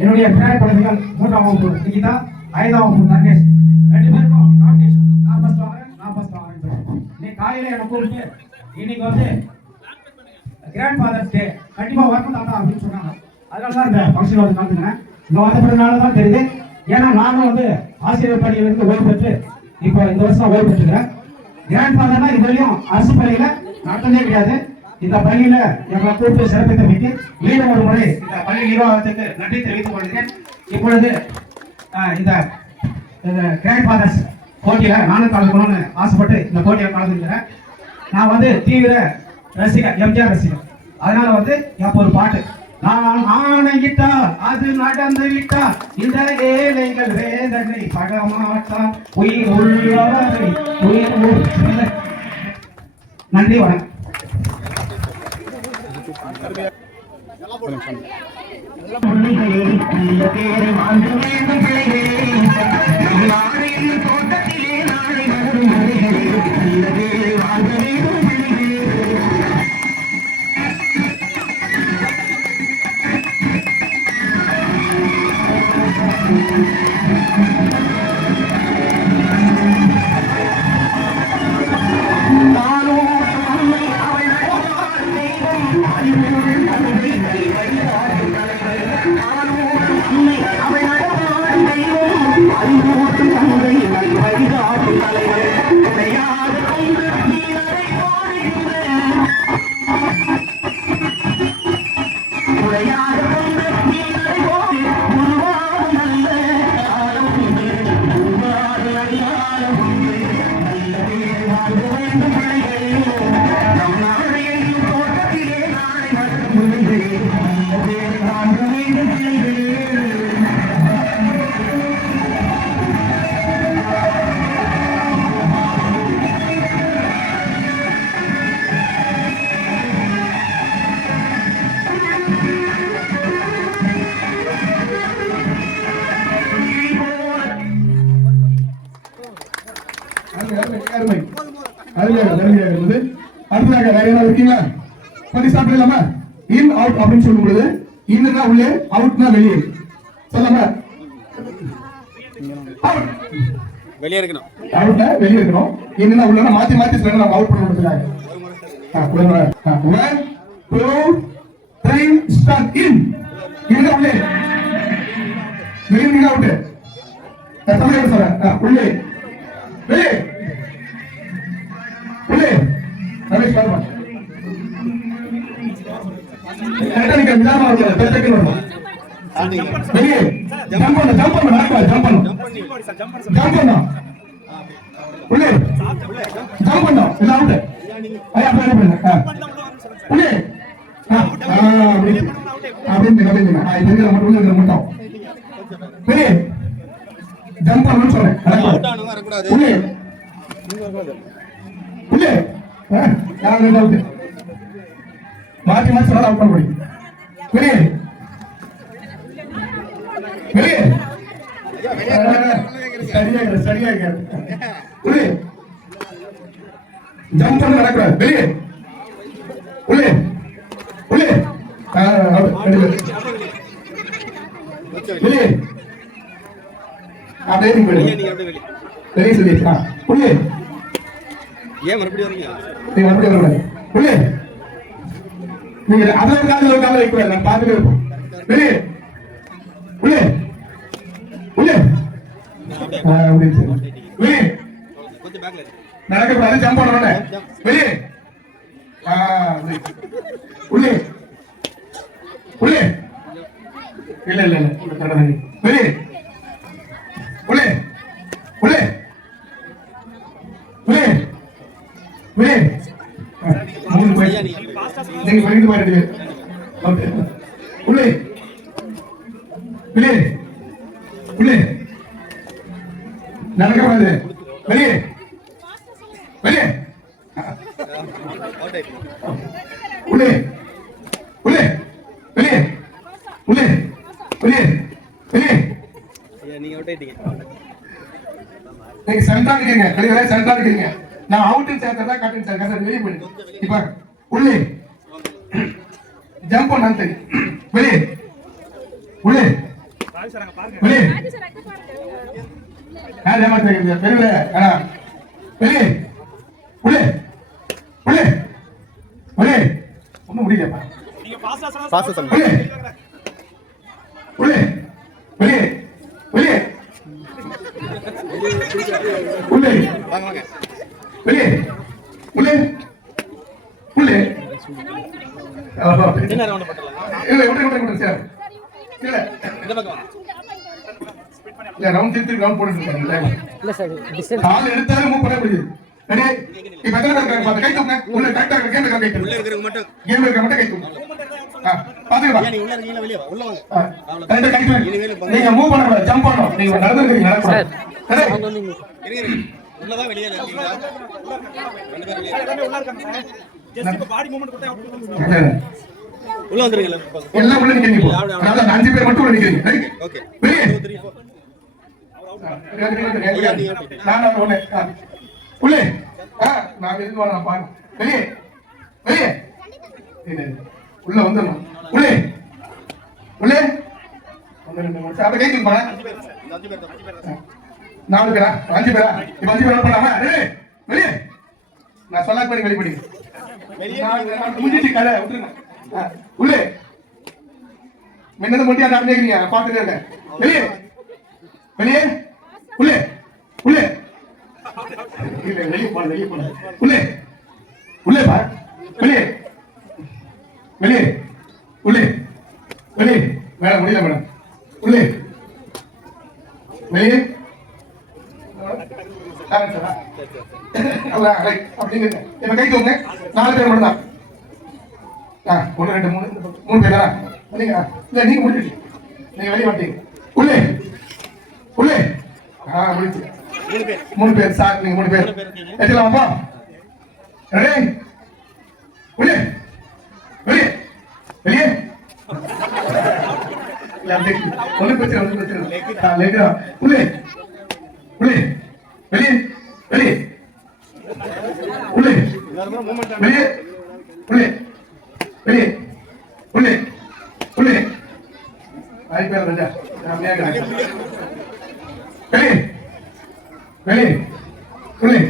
என்னுடைய பின்னாடி குழந்தைகள் 3ஆம் வகுப்பு நிகிதா, 5ஆம் வகுப்பு தர்கேஷ், 2 பேருக்கும் காம்படிஷன். நான் ஃபர்ஸ்ட் வாங்குறேன். நீ காலையில எனக்கு கூப்பிட்டு இன்னைக்கு வந்து கிராண்ட் ஃபாதர்ஸ் டே கண்டிப்பா வரணும் தாத்தா அப்படின்னு சொன்னாங்க. அதனால தான் இந்த ஃபங்க்ஷன் வந்து கலந்துக்கிறேன். இங்க வந்தப்பறதுனால தான் தெரியுது. ஏன்னா நானும் வந்து ஆசிரியர் பள்ளியிலிருந்து ஓய்வு பெற்று இப்போ இந்த வருஷம் ஓய்வு பெற்றுக்கிறேன். கிராண்ட் ஃபாதர்னா இது வரையும் அரசு பள்ளியில நடந்ததே கிடையாது. இந்த பள்ளியில எங்களை கூப்பிட்டு சிறப்பித்தமைக்கு மீண்டும் ஒரு முறை இந்த பள்ளி நிர்வாகத்துக்கு நன்றி தெரிவித்துக் கொள்கிறேன். இப்பொழுது இந்த கிராண்ட் ஃபாதர்ஸ் போட்டியில நானும் கலந்துக்கணும்னு ஆசைப்பட்டு இந்த போட்டியை கலந்துக்கிறேன். நான் வந்து தீவிர ரசிகர், எம்ஜிஆர் ரசிகர். அதனால வந்து எனக்கு ஒரு பாட்டு, நான் ஆணையிட்டால் அது நடந்து விட்டால் இந்த ஏழைகள் வேதனை படமாட்டால் உயிர் உள்ளவரை உயிர். நன்றி, வணக்கம். அடுத்ததாக வேற என்ன இருக்கீங்களா? பண்ணி சாப்பிடலாமா? இன் அவுட் அப்படின்னு சொல்லும் பொழுது இன்னும் உள்ளே, அவுட்னா வெளியே. சொல்லாம வெளியே இருக்கணும், அவுட்னா வெளியே இருக்கணும். இன்னும் உள்ள மாத்தி மாத்தி சொல்ல நம்ம அவுட் பண்ண முடியல. 1 2 3 ஸ்டார்ட். இன் இன்னும் உள்ளே, வெளியே அவுட். தமிழ் சொல்றேன். உள்ளே வெளியே உள்ளே. ரமேஷ் பாருமா, கரெக்டா நிதானமா இருக்க. பெருசா வரணும். வெளியே ஜம்ப் பண்ணு, ஜம்ப் பண்ணு, ஜம்ப் பண்ணு, ஜம்ப் பண்ணு. உள்ளே ஜம்ப் பண்ணு. இல்ல அவுட். ஐயா அப்படியே பண்ணு. உள்ளே அப்படி அப்படி கரெக்டா. இது இருக்கிற மட்டும் உள்ள இருக்கிற மட்டும் வெளியே ஜம்ப் பண்ணணும்னு சொல்றேன். உள்ளே உள்ளே. யாரும் அவுட். மாத்தி மாத்தி சொன்னா அவுட் பண்ண முடியும். வெளியே வெளியே சரியா உள்ளே ஜம்ப் பண்ண நடக்கூடாது. வெளியே உள்ளே உள்ளே வெளியே அப்படியே வெளியே சொல்லியா உள்ளே ஏன் மறுபடியும் வரீங்க? நீங்க மறுபடியும் வரக்கூடாது. உள்ளே நீங்க அதுல ஒரு காலம் வைக்கூடாது. நான் பார்த்துட்டே இருப்போம். வெளியே உள்ளே உள்ளே வெளியே நடக்கக்கூடாது. ஜம்ப் பண்ணணும். வெளியே உள்ளே உள்ளே இல்ல இல்ல இல்ல வெளியே உள்ளே உள்ளே உள்ளே வெளியே 3 பேர் நீங்க பண்ணிட்டு போயிடுங்க. ஓகே உள்ளே வெளியே உள்ளே நடக்கக்கூடாது. வெளியே வெளியே உள்ளே உள்ளே வெளியே உள்ளே வெளியே வெளியே நீங்க அவுட் ஆயிட்டீங்க. நீங்க சென்டரா இருக்கீங்க. வெளியே சென்டரா இருக்கீங்க. நான் அவுட் சேர்த்ததா கட்டிங் சார் கசர் வெளியே போயிடு. இப்ப உள்ளே ஜம்ப் பண்ணு. வெளியே உள்ளே வெளியே யார் ஏமாத்துறீங்க? வெளியே வெளியே உள்ளே உள்ளே வெளியே ஒன்றும் முடியலப்பா. உள்ளே உள்ளே வெளியே வெளியே உள்ளே வெளியே உள்ளே உள்ளே இல்ல விட்டு சார் இல்ல இல்ல ரவுண்ட் திருப்பி ரவுண்ட் போட்டு கால் எடுத்தாலும் மூவ் பண்ண முடியுது. ரெடி இப்ப எத்தனை பேர் இருக்காங்க பாத்து கை தூக்குங்க. உள்ள கரெக்ட்டா இருக்க கேம் கை தூக்குங்க. உள்ள இருக்கறவங்க மட்டும் கேம் இருக்க மட்டும் கை தூக்குங்க. பாத்துங்க நீங்க உள்ள இருக்கீங்களா வெளிய வா. உள்ள வாங்க. ரெண்டு கை தூக்குங்க. நீங்க மூவ் பண்ண கூடாது. ஜம்ப் பண்ணனும். நீங்க நடந்துறீங்க நடக்கூடாது. ரெடி உள்ள தான் வெளிய இருக்கீங்களா? ரெண்டு பேர் வெளிய உள்ள இருக்காங்க. ஜஸ்ட் இப்ப பாடி மூவ்மென்ட் கொடுத்தா உள்ள வந்துறீங்களா? எல்லாம் உள்ள நிக்கிறீங்க இப்போ. அதாவது 5 பேர் மட்டும் உள்ள நிக்கிறீங்க. ரைட் ஓகே வெளிய 2 3 4 நான் ஒண்ணே உள்ளே நான் எதுக்கு வரேன் பாருங்க. வெளியே வெளியே உள்ள வந்துடணும். உள்ளே உள்ளே அப்ப கை தூக்கு போறேன். 4 பேரா 5 பேரா இப்ப 5 பேர் பண்ணலாமா? வெளியே நான் சொல்ல போய் வெளிப்படி முடிஞ்சிச்சு கதை விட்டுருங்க. உள்ளே முன்னது மட்டும் நான் நினைக்கிறீங்க பாத்துட்டே இருக்கேன். வெளியே வெளியே உள்ளே உள்ளே இல்ல வெளியே போன உள்ளே உள்ளே பா வெளியே வெளியே உள்ளே வெளியே மேடம் முடியல மேடம் உள்ளே வெளியே அப்படின்னு இப்ப கை தூங்க. 4 பேர் மட்டும் தான். 1 2 3 பேரா நீங்க இல்ல நீங்க முடிச்சு நீங்க வெளியே மாட்டீங்க. உள்ளே உள்ளே முடிச்சு 3 பேர் சார். நீங்க 3 பேர் எடுக்கலாமாப்பா? ரெடி உள்ளே வெளியே வெளியே ஒன்னும் பிரச்சனை உள்ளே உள்ளே வெளியே வெளியே உள்ளே வெளியே உள்ளே வெளியே உள்ளே உள்ளே ஐபிஎல் ராஜா வெளியே வெளியே உள்ளே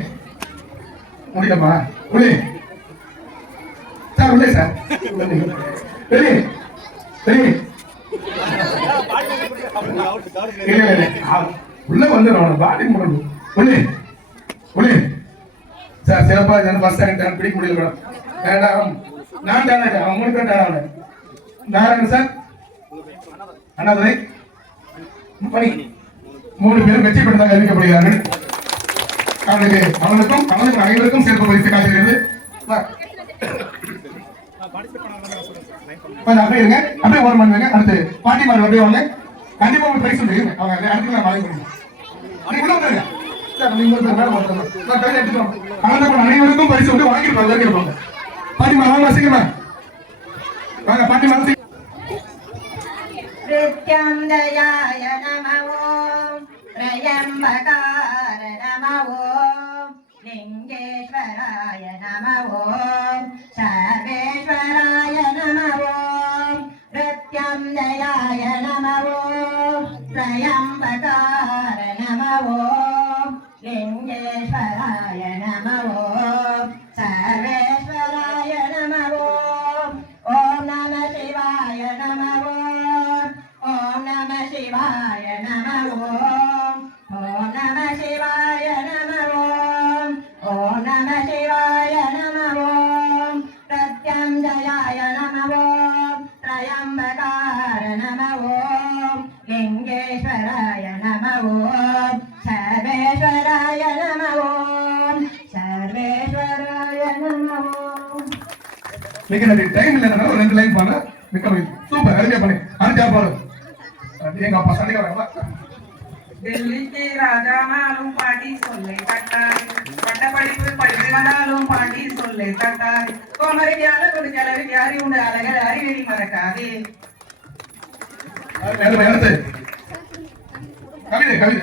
முடியலப்பா. உள்ளே சார் உள்ளே சார் வெளியே வெளியே உள்ள வந்து பாடி முடியும். உள்ளே உள்ளே சார் சிறப்பா ஃபர்ஸ்ட் டைம் பிடிக்க முடியல மேடம். வேண்டாம் நான் டேலண்ட் அவன் 3 பேர் டேலண்ட். நாராயணன் சார் அண்ணாதுரை மணி 3 பேரும் வெற்றி பெற்றதாக அறிவிக்கப்படுகிறார்கள். அவனுக்கும் அனைவருக்கும் சிறப்பு பரிசு காத்திருக்கிறது. அப்படியே இருங்க அப்படியே ஓரம் பண்ணுங்க. அடுத்து பாட்டி மாதிரி அப்படியே வாங்க. கண்டிப்பா ஒரு பிரைஸ் உண்டு. அவங்க அடுத்து நான் வாங்கி கொடுங்க. உள்ள வந்துருங்க சார். நீங்க அனைவருக்கும் பரிசு உண்டு. வாங்கிருப்பாங்க பாட்டிமா வாங்க சீக்கிரமா வாங்க பாட்டி மனசு प्रत्याम्दयाय नमः ॐ त्र्यम्बकार नमः ॐ लिङ्गेश्वराय नमः ॐ सर्वेश्वराय नमः ॐ प्रत्याम्दयाय नमः ॐ त्र्यम्बकार नमः ॐ लिङ्गेश्वराय नमः ॐ सर्वेश्वराय नमः ॐ नमः शिवाय नमः ॐ नमः शिवाय नमः ॐ नमः शिवाय नमः ॐ नमः शिवाय नमः ॐ प्रत्यञ्जयाय नमः ॐ त्र्यम्बकार नमः ॐ लिङ्गेश्वराय नमः ॐ सर्वेश्वराय नमः ॐ सर्वेश्वराय नमः மிக நன்றி. டைம் இல்லைன்னா ஒரு 2 லைன் பாடு. மிக்க மகிழ்ச்சி. சூப்பர், அருமையா பண்ணி. அடுத்த பாடு. எங்க அப்பா சண்டைக்கு வராங்க. டெல்லிக்கு ராஜானாலும் பாட்டி சொல்லை கட்டாரு பட்டப்படிப்பு படித்தவனாலும் பாட்டி சொல்லை கட்டாரு கோமரிக்கால ஒரு கிளவிக்கு அறிவுண்டு அழகர் அறிவெளி மறக்காதே. அடுத்து கவிதை கவிதை.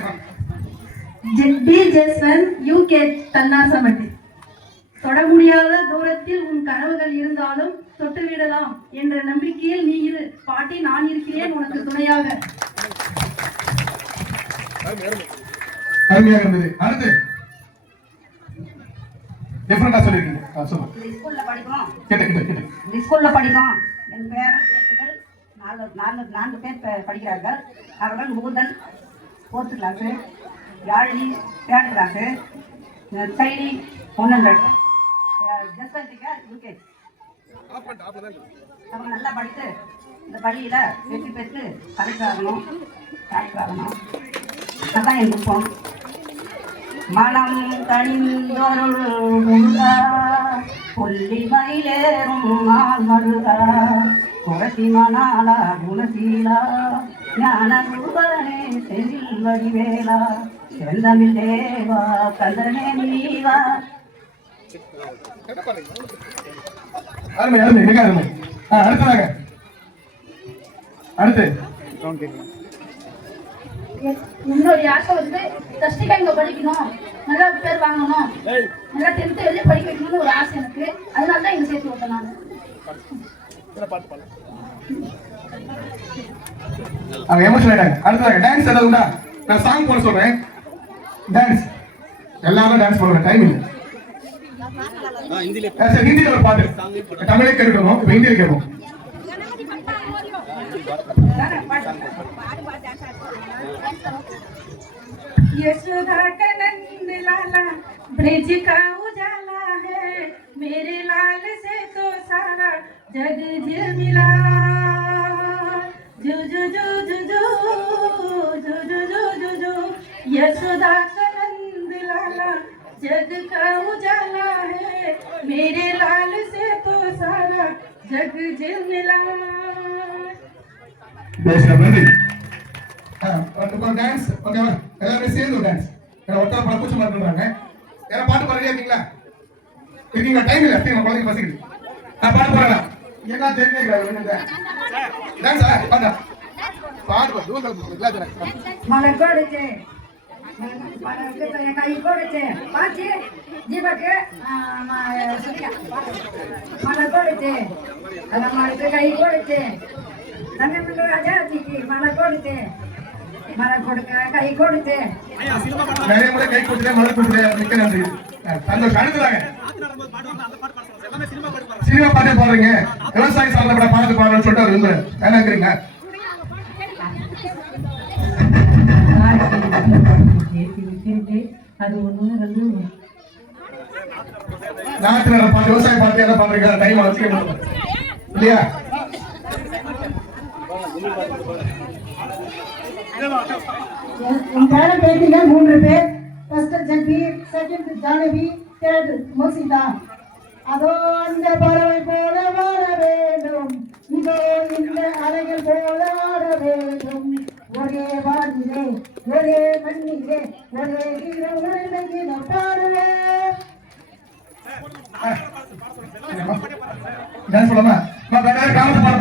டி ஜெஸ்வன் யூகே தன்னாசமட்டி. தொட முடியாத தூரத்தில் உன் கனவுகள் இருந்தாலும் தொட்டுவிடலாம் என்ற நம்பிக்கையில் நீ இரு பாட்டி, நான் இருக்கிறேன் உனக்கு துணையாக. அருமையாக இருந்தது. அடுத்து டிஃபரெண்டா சொல்லிருக்கீங்க. சொல்லுங்க. ஸ்கூல்ல படிக்கும் கேட்டு ஸ்கூல்ல படிக்கும் என் பேரன் பேத்திகள் 4 பேர் படிக்கிறார்கள். அவர்கள் மூதன் 4th class, Yazhini 3rd class, Saili 100, Jaswanthika UKG. அவங்க நல்லா படித்து இந்த பள்ளியில வெற்றி பெற்று கலெக்டர் ஆகணும், டாக்டர் ஆகணும். அதான் என் விருப்பம். மனம் கணிந்தொருள் புள்ளி மயிலேறும் நாள் மருகா குரசி மணாலா குணசீலா ஞான ரூபனே செந்தில் வடிவேலா செந்தமிழ் தேவா கந்தனே நீவா. அருமை அருமை, மிக அருமை. அடுத்ததாக அடுத்து என்னுடைய ஆசை வந்து கஷ்டிகா இங்க படிக்கணும், நல்லா பேர் வாங்கணும், நல்லா 10th வெளியே படிக்க வைக்கணும்னு ஒரு ஆசை எனக்கு. அதனால தான் இங்க சேர்த்து விட்டேன் நான். அவங்க எமோஷனல் ஆயிட்டாங்க. அடுத்ததாக டான்ஸ் ஏதாவது உண்டா? நான் சாங் போட சொல்றேன். டான்ஸ் எல்லாரும் டான்ஸ் போடுற டைம் இல்லை. ஹிந்தியில ஒரு பாட்டு, தமிழை கேட்கணும், இப்ப ஹிந்தியில கேட்போம். यशोदा का नंद लाला ब्रिज का उजाला है, मेरे लाल से तो सारा जग झिलमिला. जो जो जो जो जो जो जो जो जो जो यशोदा का नंद लाला जग का उजाला है, मेरे लाल से तो सारा जग झिलमिला. டான்ஸ் ஓகேவா? எல்லாரும் சேர்ந்து டான்ஸ். ஒருத்தர படம் கூச்ச மாதிரி பண்றாங்க. யாரா பாட்டு பாடுறீங்க? இருக்கீங்களா? இருக்கீங்க? டைம் இல்ல. சீக்கிரம் குழந்தைங்க பசிக்குது. நான் பாட்டு பாடுறேன். என்ன தெரிஞ்சுக்கிறாங்க? டான்ஸ் பாடு. பாடு தூள் இல்ல. மலை கொடுத்து கை கொடுத்து பாச்சு ஜீவக்கு மலை கொடுத்து நம்மளுக்கு கை கொடுத்து தங்கமல்லூர் ராஜாஜிக்கு மலை கொடுத்து மலை கொடுக்க கை கொடுத்து நிறைய முறை கை கொடுத்து மலை கொடுத்து மிக்க நன்றி. சந்தோஷம். அடுத்ததாக சினிமா பாட்டு பாடுறீங்க, விவசாயி சார்ந்த பாட்டு பாடணும்னு சொல்லிட்டு அவர் வந்து வேணாங்கிறீங்க. அது ஒண்ணு ரெண்டு நாட்டு நல பாட்டு, விவசாய பாட்டு எல்லாம் பாடுறீங்க. டைம் வச்சுக்க இல்லையா? என் பேர பேட்டிங்க 3 பேர். First Janbir, second Janavi, third Mosita. அதோ அந்த பறவை போல வாழ வேண்டும், இதோ இந்த அலைகள் போல ஆட வேண்டும். ஒரே வானிலே ஒரே மண்ணிலே ஒரே இரவு பாடுவேன். டான்ஸ் போலாமா? நான் வேற காலத்து பாட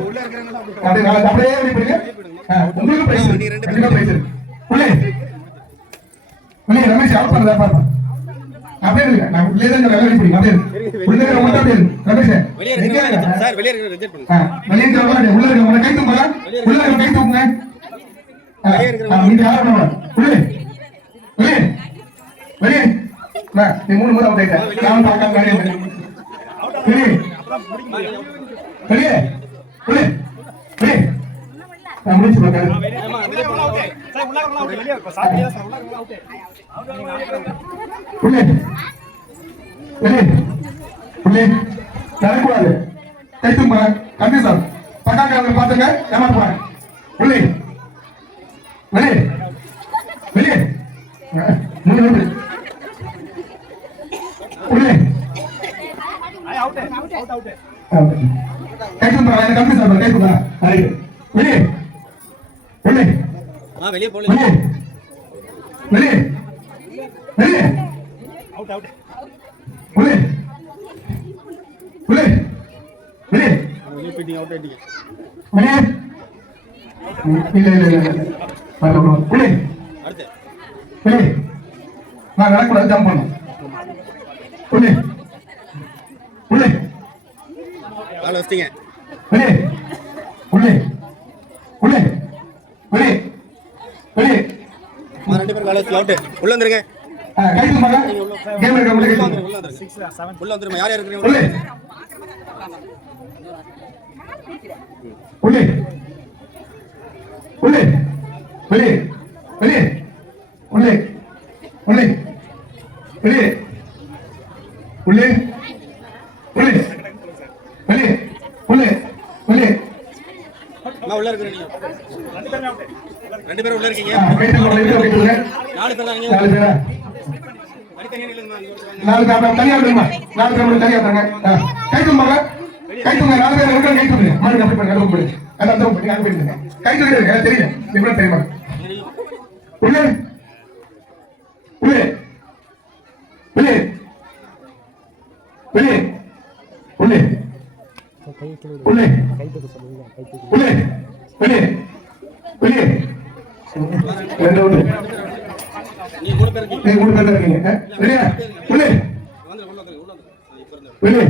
அப்படியே நாளைக்கு அப்படியே வெளியே போயிடுங்க. உங்களுக்கு பிரைஸ் கண்டிப்பா பிரைஸ் இருக்கு. உள்ளே உள்ளே ரமேஷ் அவுட் பண்ணதா பாருங்க. அப்படியே இல்ல நான் உள்ளே தான் வெளியே போயிடுங்க. அப்படியே உள்ளே இருக்க மட்டும் அப்படியே ரமேஷ் வெளியே இருக்க சார் வெளியே இருக்க ரிஜெக்ட் பண்ணுங்க. வெளியே இருக்க மாதிரி உள்ள இருக்க உள்ள கை தூக்குங்க. உள்ள இருக்க கை தூக்குங்க. நீங்க யார பண்ணணும் உள்ளே வெளியே வெளியே நான் நீ 3 முறை அவுட் ஆயிட்ட. நான் பார்க்காம வெளியே வெளியே வெளியே உள்ளே வெளியே நான் முடிச்சு பார்க்கறேன். உள்ளே வெளியே உள்ளே நடக்கூடாது. கை தூக்குங்க. கண்டிப்பா சார் பட்டாக்காரங்க பார்த்துங்க ஏமாத்த போறேன். உள்ளே வெளியே வெளியே மூணு உள்ளே கை தூக்குங்க. கம்பி சார் கை தூக்குங்க. வெளியே உள்ளே வெளியே போல வெளியே வெளியே வெளியே அவுட் அவுட் உள்ளே உள்ளே வெளியே வெளியே பிடிங்க அவுட் ஆயிட்டீங்க. வெளியே இல்ல இல்ல இல்ல வரல உள்ளே அடுத்து வெளியே நான் நடக்கூடாது ஜம்ப் பண்ணணும். உள்ளே உள்ளே கால வச்சிங்க. வெளியே உள்ளே உள்ளே வெளியே வெளியே ரெண்டு பேரும் கால அவுட் உள்ள வந்துருங்க. கை தூக்குங்க. கேம் இருக்க உள்ள கை தூக்குங்க. உள்ள வந்துருங்க 6 7 உள்ள வந்துருங்க. யார் யார் இருக்கீங்க உள்ளே உள்ளே உள்ளே வெளியே வெளியே உள்ளே உள்ளே வெளியே உள்ளே உள்ளே வெளியே உள்ளே உள்ளே நான் உள்ள இருக்கேன். நீங்க ரெண்டு பேரும் உள்ள இருக்கீங்க. நாலு பேர் தான். நீங்க நாலு பேரா தனியா நில்லுங்க. நாலு பேர் தனியா நில்லுங்க. நாலு பேர் தனியா இருங்க. கை தூக்குங்க. கை தூக்குங்க. நாலு பேர் இருக்க கை தூக்குங்க. மார்க் அப்படி பண்ணுங்க. அதுவும் போடுங்க. அத அந்த பண்ணி அங்க போடுங்க. கை தூக்குங்க. எனக்கு தெரியும். நீங்க தெரியுமா? உள்ளே உள்ளே உள்ளே உள்ளே உள்ளே உள்ளே உள்ளே வெளியே வெளியே ரெண்டு உள்ளே நீ மூணு பேர் இருக்கீங்க. வெளியே உள்ளே வெளியே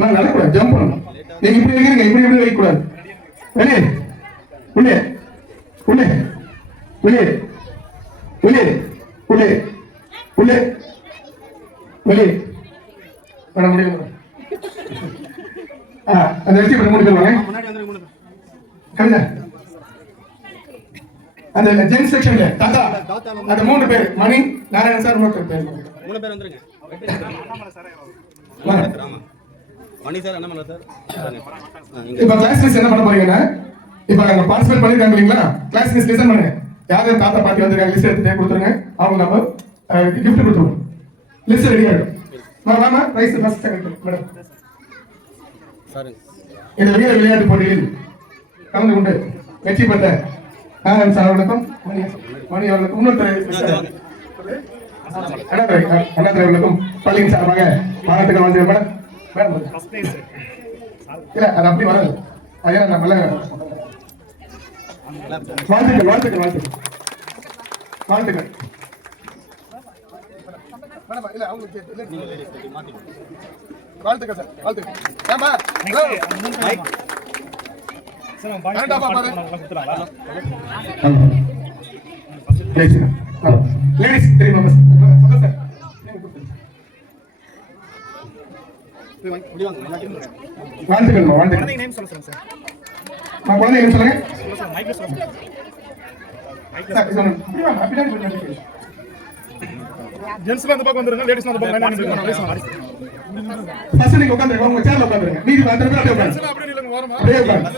நான் நடக்கூடாது ஜம்ப் பண்ணணும். நீங்க இப்படி இருக்கீங்க. இப்படி இப்படி வைக்கக்கூடாது. வெளியே உள்ளே உள்ளே வெளியே வெளியே உள்ளே உள்ளே வெளியே பண்ண முடியும். அந்த வெற்றி பண்ண முடியும். கவிதா அந்த ஜென்ஸ் செக்ஷன்ல தாத்தா அந்த 3 பேர் மணி நாராயணன் சார் 3 பேர் 3 பேர் வந்துருங்க. மணி சார் அண்ணாமலை சார். இப்ப கிளாஸ் மிஸ் என்ன பண்ண போறீங்கன்னா இப்ப நாங்க பார்ட்டிசிபேட் பண்ணிருக்காங்க இல்லீங்களா? கிளாஸ் மிஸ் லிசன் பண்ணுங்க. யாரு தாத்தா பாட்டி வந்திருக்காங்க லிஸ்ட் எடுத்து கொடுத்துருங்க. அவங்க நம்ம கிஃப்ட் கொடுத்துருவோம். லிஸ்ட் ரெடியா இருக்கு. வாமா prize first second madam. Sir இந்த வீர விளையாட்டு போட்டியில் கலந்து கொண்டு வெற்றி பெற்ற ஆனந்த் சார் அவர்களுக்கும் மணி அவர்களுக்கும் அண்ணாதுரைக்கும் பள்ளியின் சார்பாக பாராட்டுகள் வந்து மேடம். இல்ல அது அப்படி வராது. ஐயா நம்மள வாழ்த்துக்கள் வாழ்த்துக்கள் வாழ்த்துக்கள் வாழ்த்துக்கள். இல்ல அவங்களுக்கு வாழ்த்துக்கள் சார் வாழ்த்துக்கள். ஏமா லேடிஸ் 3 மெம்பர்ஸ் சார் வாழ்த்துக்கள் வாழ்த்துக்கள். நேம் சொல்லுங்க சார். நான் குழந்தை நேம் சொல்லுங்க. மைக் சொல்லுங்க. மைக் சொல்லுங்க. அப்படியே ஜென்ஸ்ல அந்த பக்கம் வந்துருங்க. லேடிஸ் அந்த பக்கம் நின்னுங்க. ஃபர்ஸ்ட் நீங்க உட்காருங்க. உங்க சேர்ல உட்காருங்க. நீங்க அந்த இடத்துல அப்படியே உட்காருங்க. அப்படியே இல்லங்க வரமா. அப்படியே உட்காருங்க.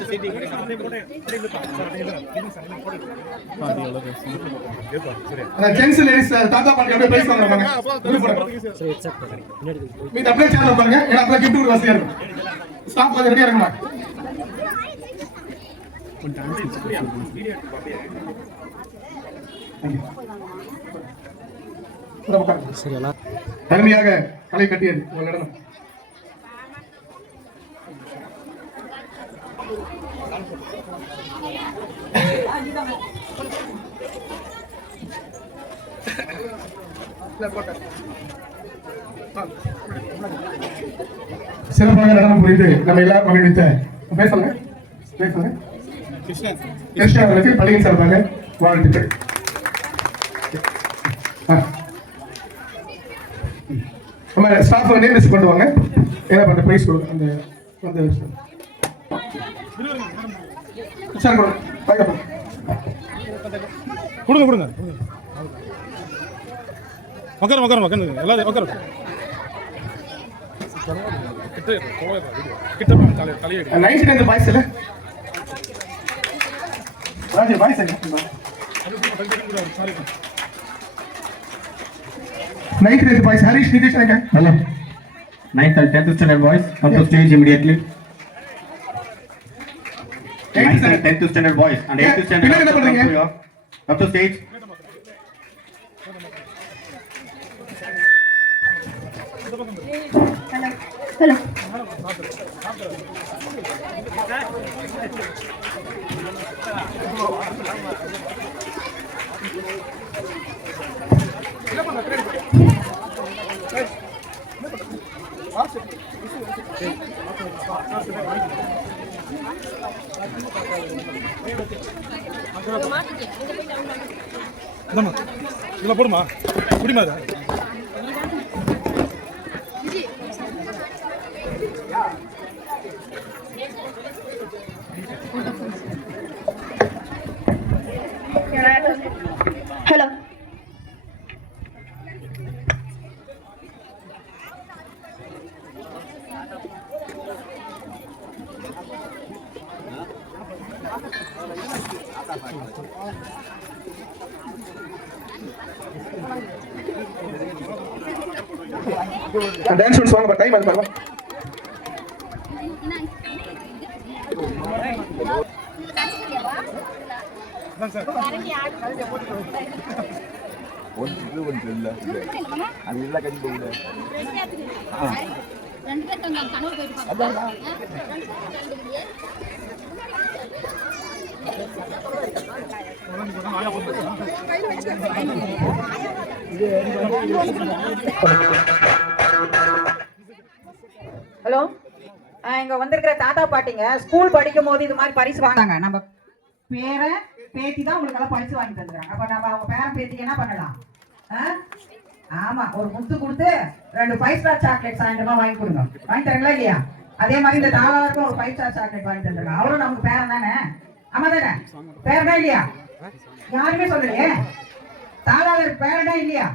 ஜென்ஸ் லேடிஸ் தாத்தா பாட்டி அப்படியே பிரைஸ் வாங்குறாங்க. சரி செக் பண்ணுங்க. நீங்க அப்படியே சேர்ல உட்காருங்க. ஏன்னா அப்படியே கிஃப்ட் கொடுக்க வசதியா இருக்கும். ஸ்டாஃப் வந்து ரெடியா இருங்க. தனிமையாக களை கட்டியது உங்களிடம் சிறப்பாக நடனம் புரிந்து நம்ம எல்லாரும் மகிழ்வித்த பேசல கிருஷ்ணா அவர்களுக்கு பள்ளியின் சார்பாக வாழ்த்துக்கள். நம்ம ஸ்டாஃப் நேம் கொண்டு வாங்க. ஏன்னா அந்த பிரைஸ் கொடுங்க. அந்த சார் கொடுங்க உட்காரு எல்லாரும் உட்காரு. நைன்த் பாய்ஸ் இல்ல Raje boys ninth boys Harish Nitish hello 9th and 10th standard boys come to stage immediately. 9th and 10th standard boys and 8th standard come to stage. Hello. இதில் போடுமா குடிமா அதை Hello. டான்ஸ் பண்ணி வாங்க. டைம் அது பாருங்க. ஹலோ, இங்க வந்திருக்கிற தாத்தா பாட்டிங்க ஸ்கூல் படிக்கும் போது இது மாதிரி பரிசு வாங்காங்க. நம்ம பேரன் பேத்தி தான் உங்களுக்கு எல்லாம் பரிசு வாங்கி தந்துக்கிறாங்க. அப்ப நம்ம அவங்க பேரன் பேத்திக்கு என்ன பண்ணலாம்? ஆமா, ஒரு முத்து கொடுத்து 2 5 ஸ்டார் சாக்லேட் சாயந்தரமா வாங்கி கொடுங்க. வாங்கி தரீங்களா இல்லையா? அதே மாதிரி இந்த தாளாருக்கும் ஒரு 5 ஸ்டார் சாக்லேட் வாங்கி தந்துருங்க. அவரும் நமக்கு பேரன் தானே? ஆமா தானே? பேரனா இல்லையா? யாருமே சொல்லலையே. தாளாளர் பேரனா இல்லையா?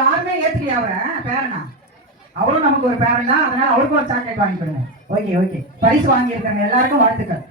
யாருமே ஏத்துலையா அவரை பேரனா? அவரும் நமக்கு ஒரு பேரன் தான். அதனால அவருக்கும் ஒரு சாக்லேட் வாங்கி கொடுங்க. ஓகே ஓகே, பரிசு வாங்கி இருக்காங்க எல்லாருக்கும் வாழ்த்துக்கள்.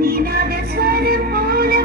நீ நாத ஸ்வர போல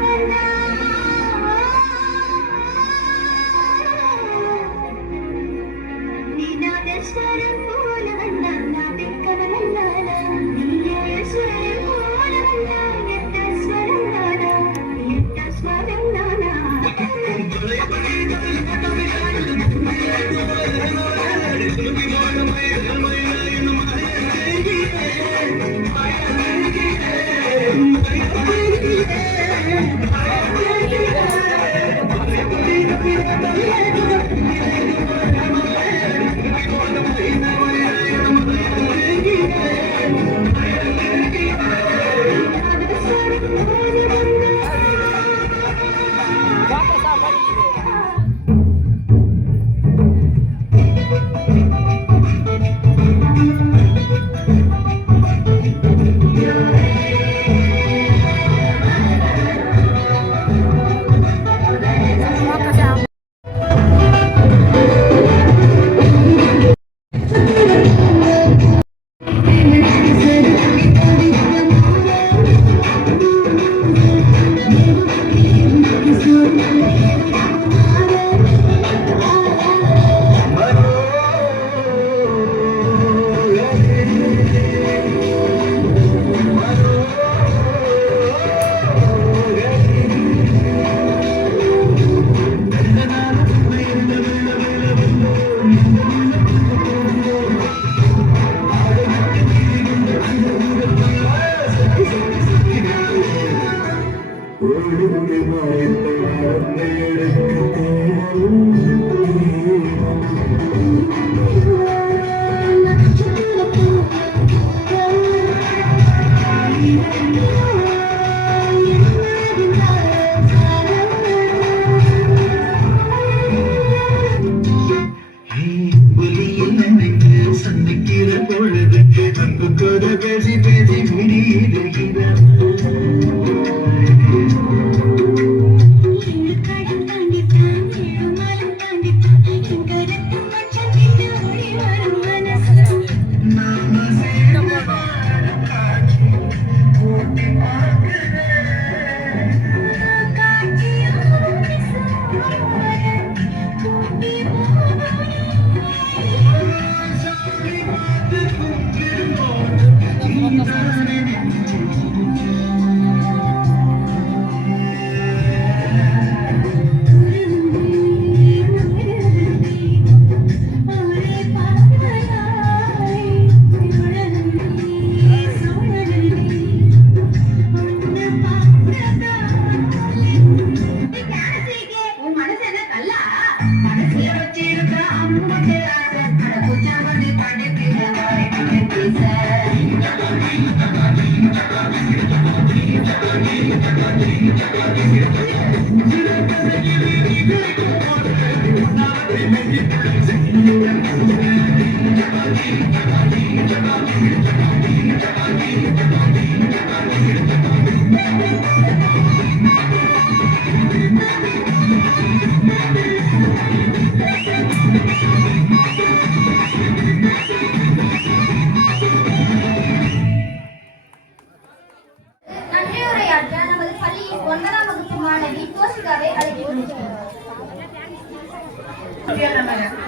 நன்றியுரையாற்ற நமது பள்ளியின் 9ஆம் வகுப்பு மாணவி கோஷிகாவை அழைக்கிறோம்.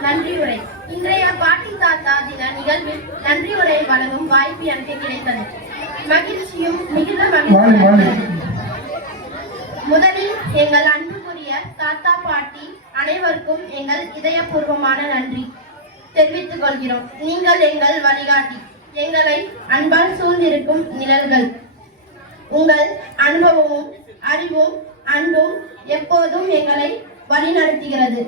நன்றியுரை. இன்றைய பாட்டி தாத்தா தின நிகழ்வில் நன்றியுரை வழங்கும் வாய்ப்பு எனக்கு கிடைத்தது. மகிழ்ச்சியும் மிகுந்த மகிழ்ச்சி. முதலில் எங்கள் அன்புக்குரிய தாத்தா பாட்டி அனைவருக்கும் எங்கள் இதயபூர்வமான நன்றி தெரிவித்துக் கொள்கிறோம். நீங்கள் எங்கள் வழிகாட்டி, எங்களை அன்பால் சூழ்ந்திருக்கும் நிழல்கள். உங்கள் அனுபவமும் அறிவும் அன்பும் எப்போதும் எங்களை வழிநடத்துகிறது.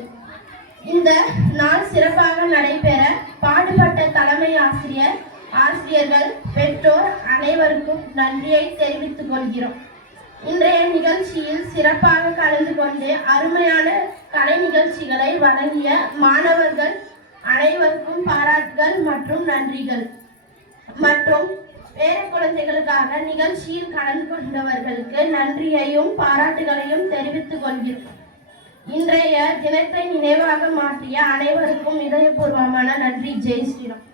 இந்த நாள் சிறப்பாக நடைபெற பாடுபட்ட தலைமை ஆசிரியர், ஆசிரியர்கள், பெற்றோர் அனைவருக்கும் நன்றியை தெரிவித்துக் கொள்கிறோம். இன்றைய நிகழ்ச்சியில் சிறப்பாக கலந்து கொண்டு அருமையான கலை நிகழ்ச்சிகளை வழங்கிய மாணவர்கள் அனைவருக்கும் பாராட்டுகள் மற்றும் நன்றிகள். மற்றும் பேர குழந்தைகளுக்காக நிகழ்ச்சியில் கலந்து கொண்டவர்களுக்கு நன்றியையும் பாராட்டுகளையும் தெரிவித்துக் கொள்கிறோம். இன்றைய தினத்தை நினைவாக மாற்றிய அனைவருக்கும் இதயபூர்வமான நன்றி. ஜெய் ஸ்ரீராம்.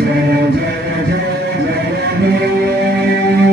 जय जय जय जय हे